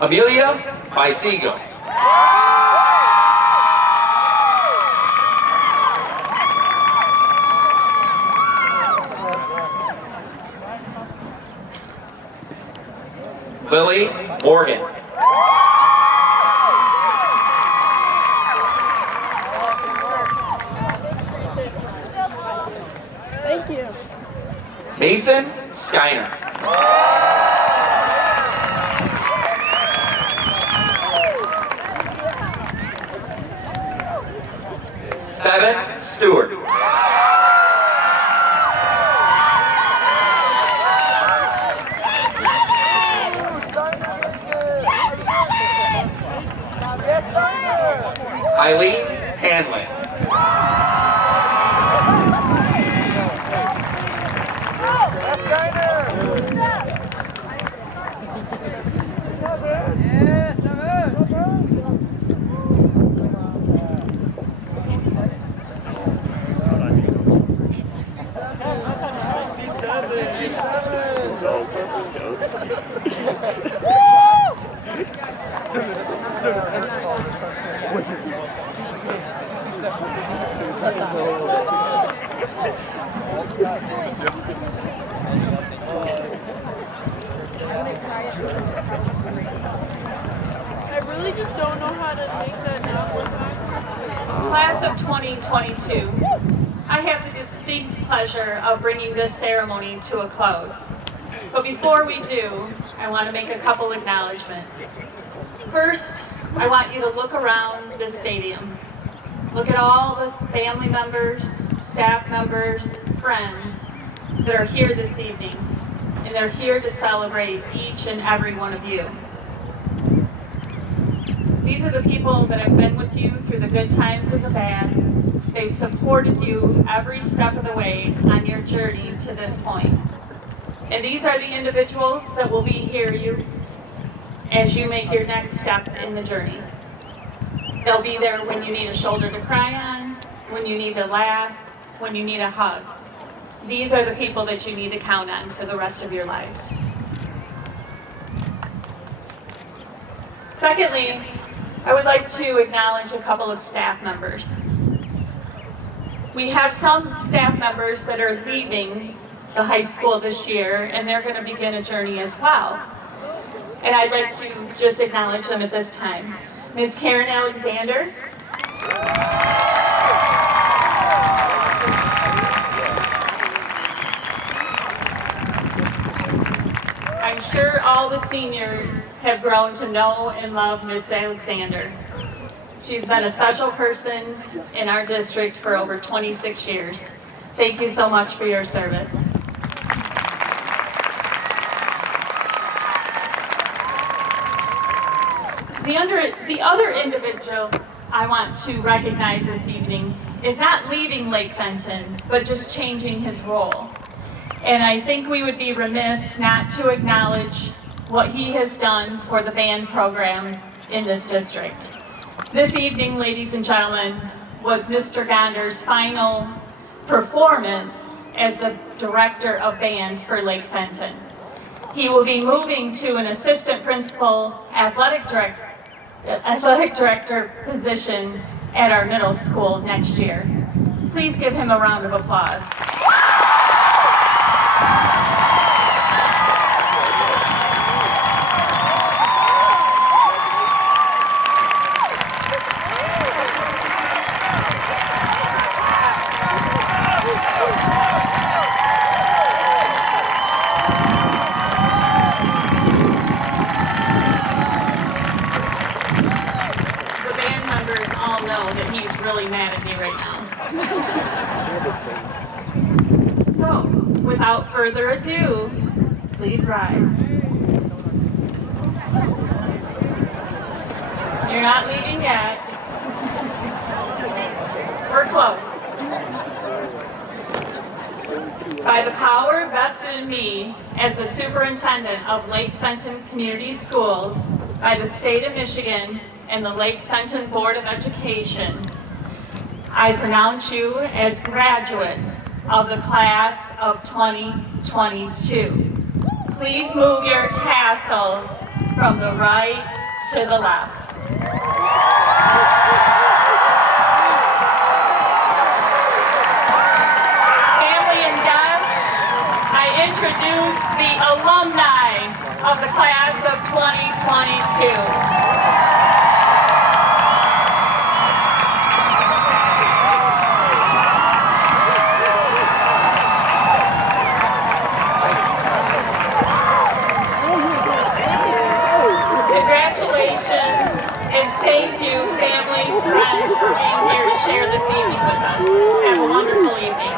Amelia Bisigo. Lily Morgan. Thank you. Mason Skyner. Seven Stewart. Eileen Hanlon. I really just don't know how to make that now. Class of 2022, I have the distinct pleasure of bringing this ceremony to a close. But before we do, I want to make a couple acknowledgments. First, I want you to look around the stadium. Look at all the family members, staff members, friends that are here this evening. And they're here to celebrate each and every one of you. These are the people that have been with you through the good times and the bad. They've supported you every step of the way on your journey to this point. And these are the individuals that will be here as you make your next step in the journey. They'll be there when you need a shoulder to cry on, when you need to laugh, when you need a hug. These are the people that you need to count on for the rest of your life. Secondly, I would like to acknowledge a couple of staff members. We have some staff members that are leaving the high school this year, and they're going to begin a journey as well. And I'd like to just acknowledge them at this time. Ms. Karen Alexander. I'm sure all the seniors have grown to know and love Ms. Alexander. She's been a special person in our district for over 26 years. Thank you so much for your service. The other individual I want to recognize this evening is not leaving Lake Fenton, but just changing his role. And I think we would be remiss not to acknowledge what he has done for the band program in this district. This evening, ladies and gentlemen, was Mr. Gonder's final performance as the director of bands for Lake Fenton. He will be moving to an assistant principal athletic director position at our middle school next year. Please give him a round of applause. Mad at me right now. So, without further ado, please rise. You're not leaving yet. We're close. By the power vested in me as the superintendent of Lake Fenton Community Schools by the state of Michigan and the Lake Fenton Board of Education, I pronounce you as graduates of the class of 2022. Please move your tassels from the right to the left. Family and guests, I introduce the alumni of the class of 2022. Thank you, family, friends, for being here to share this evening with us. Have a wonderful evening.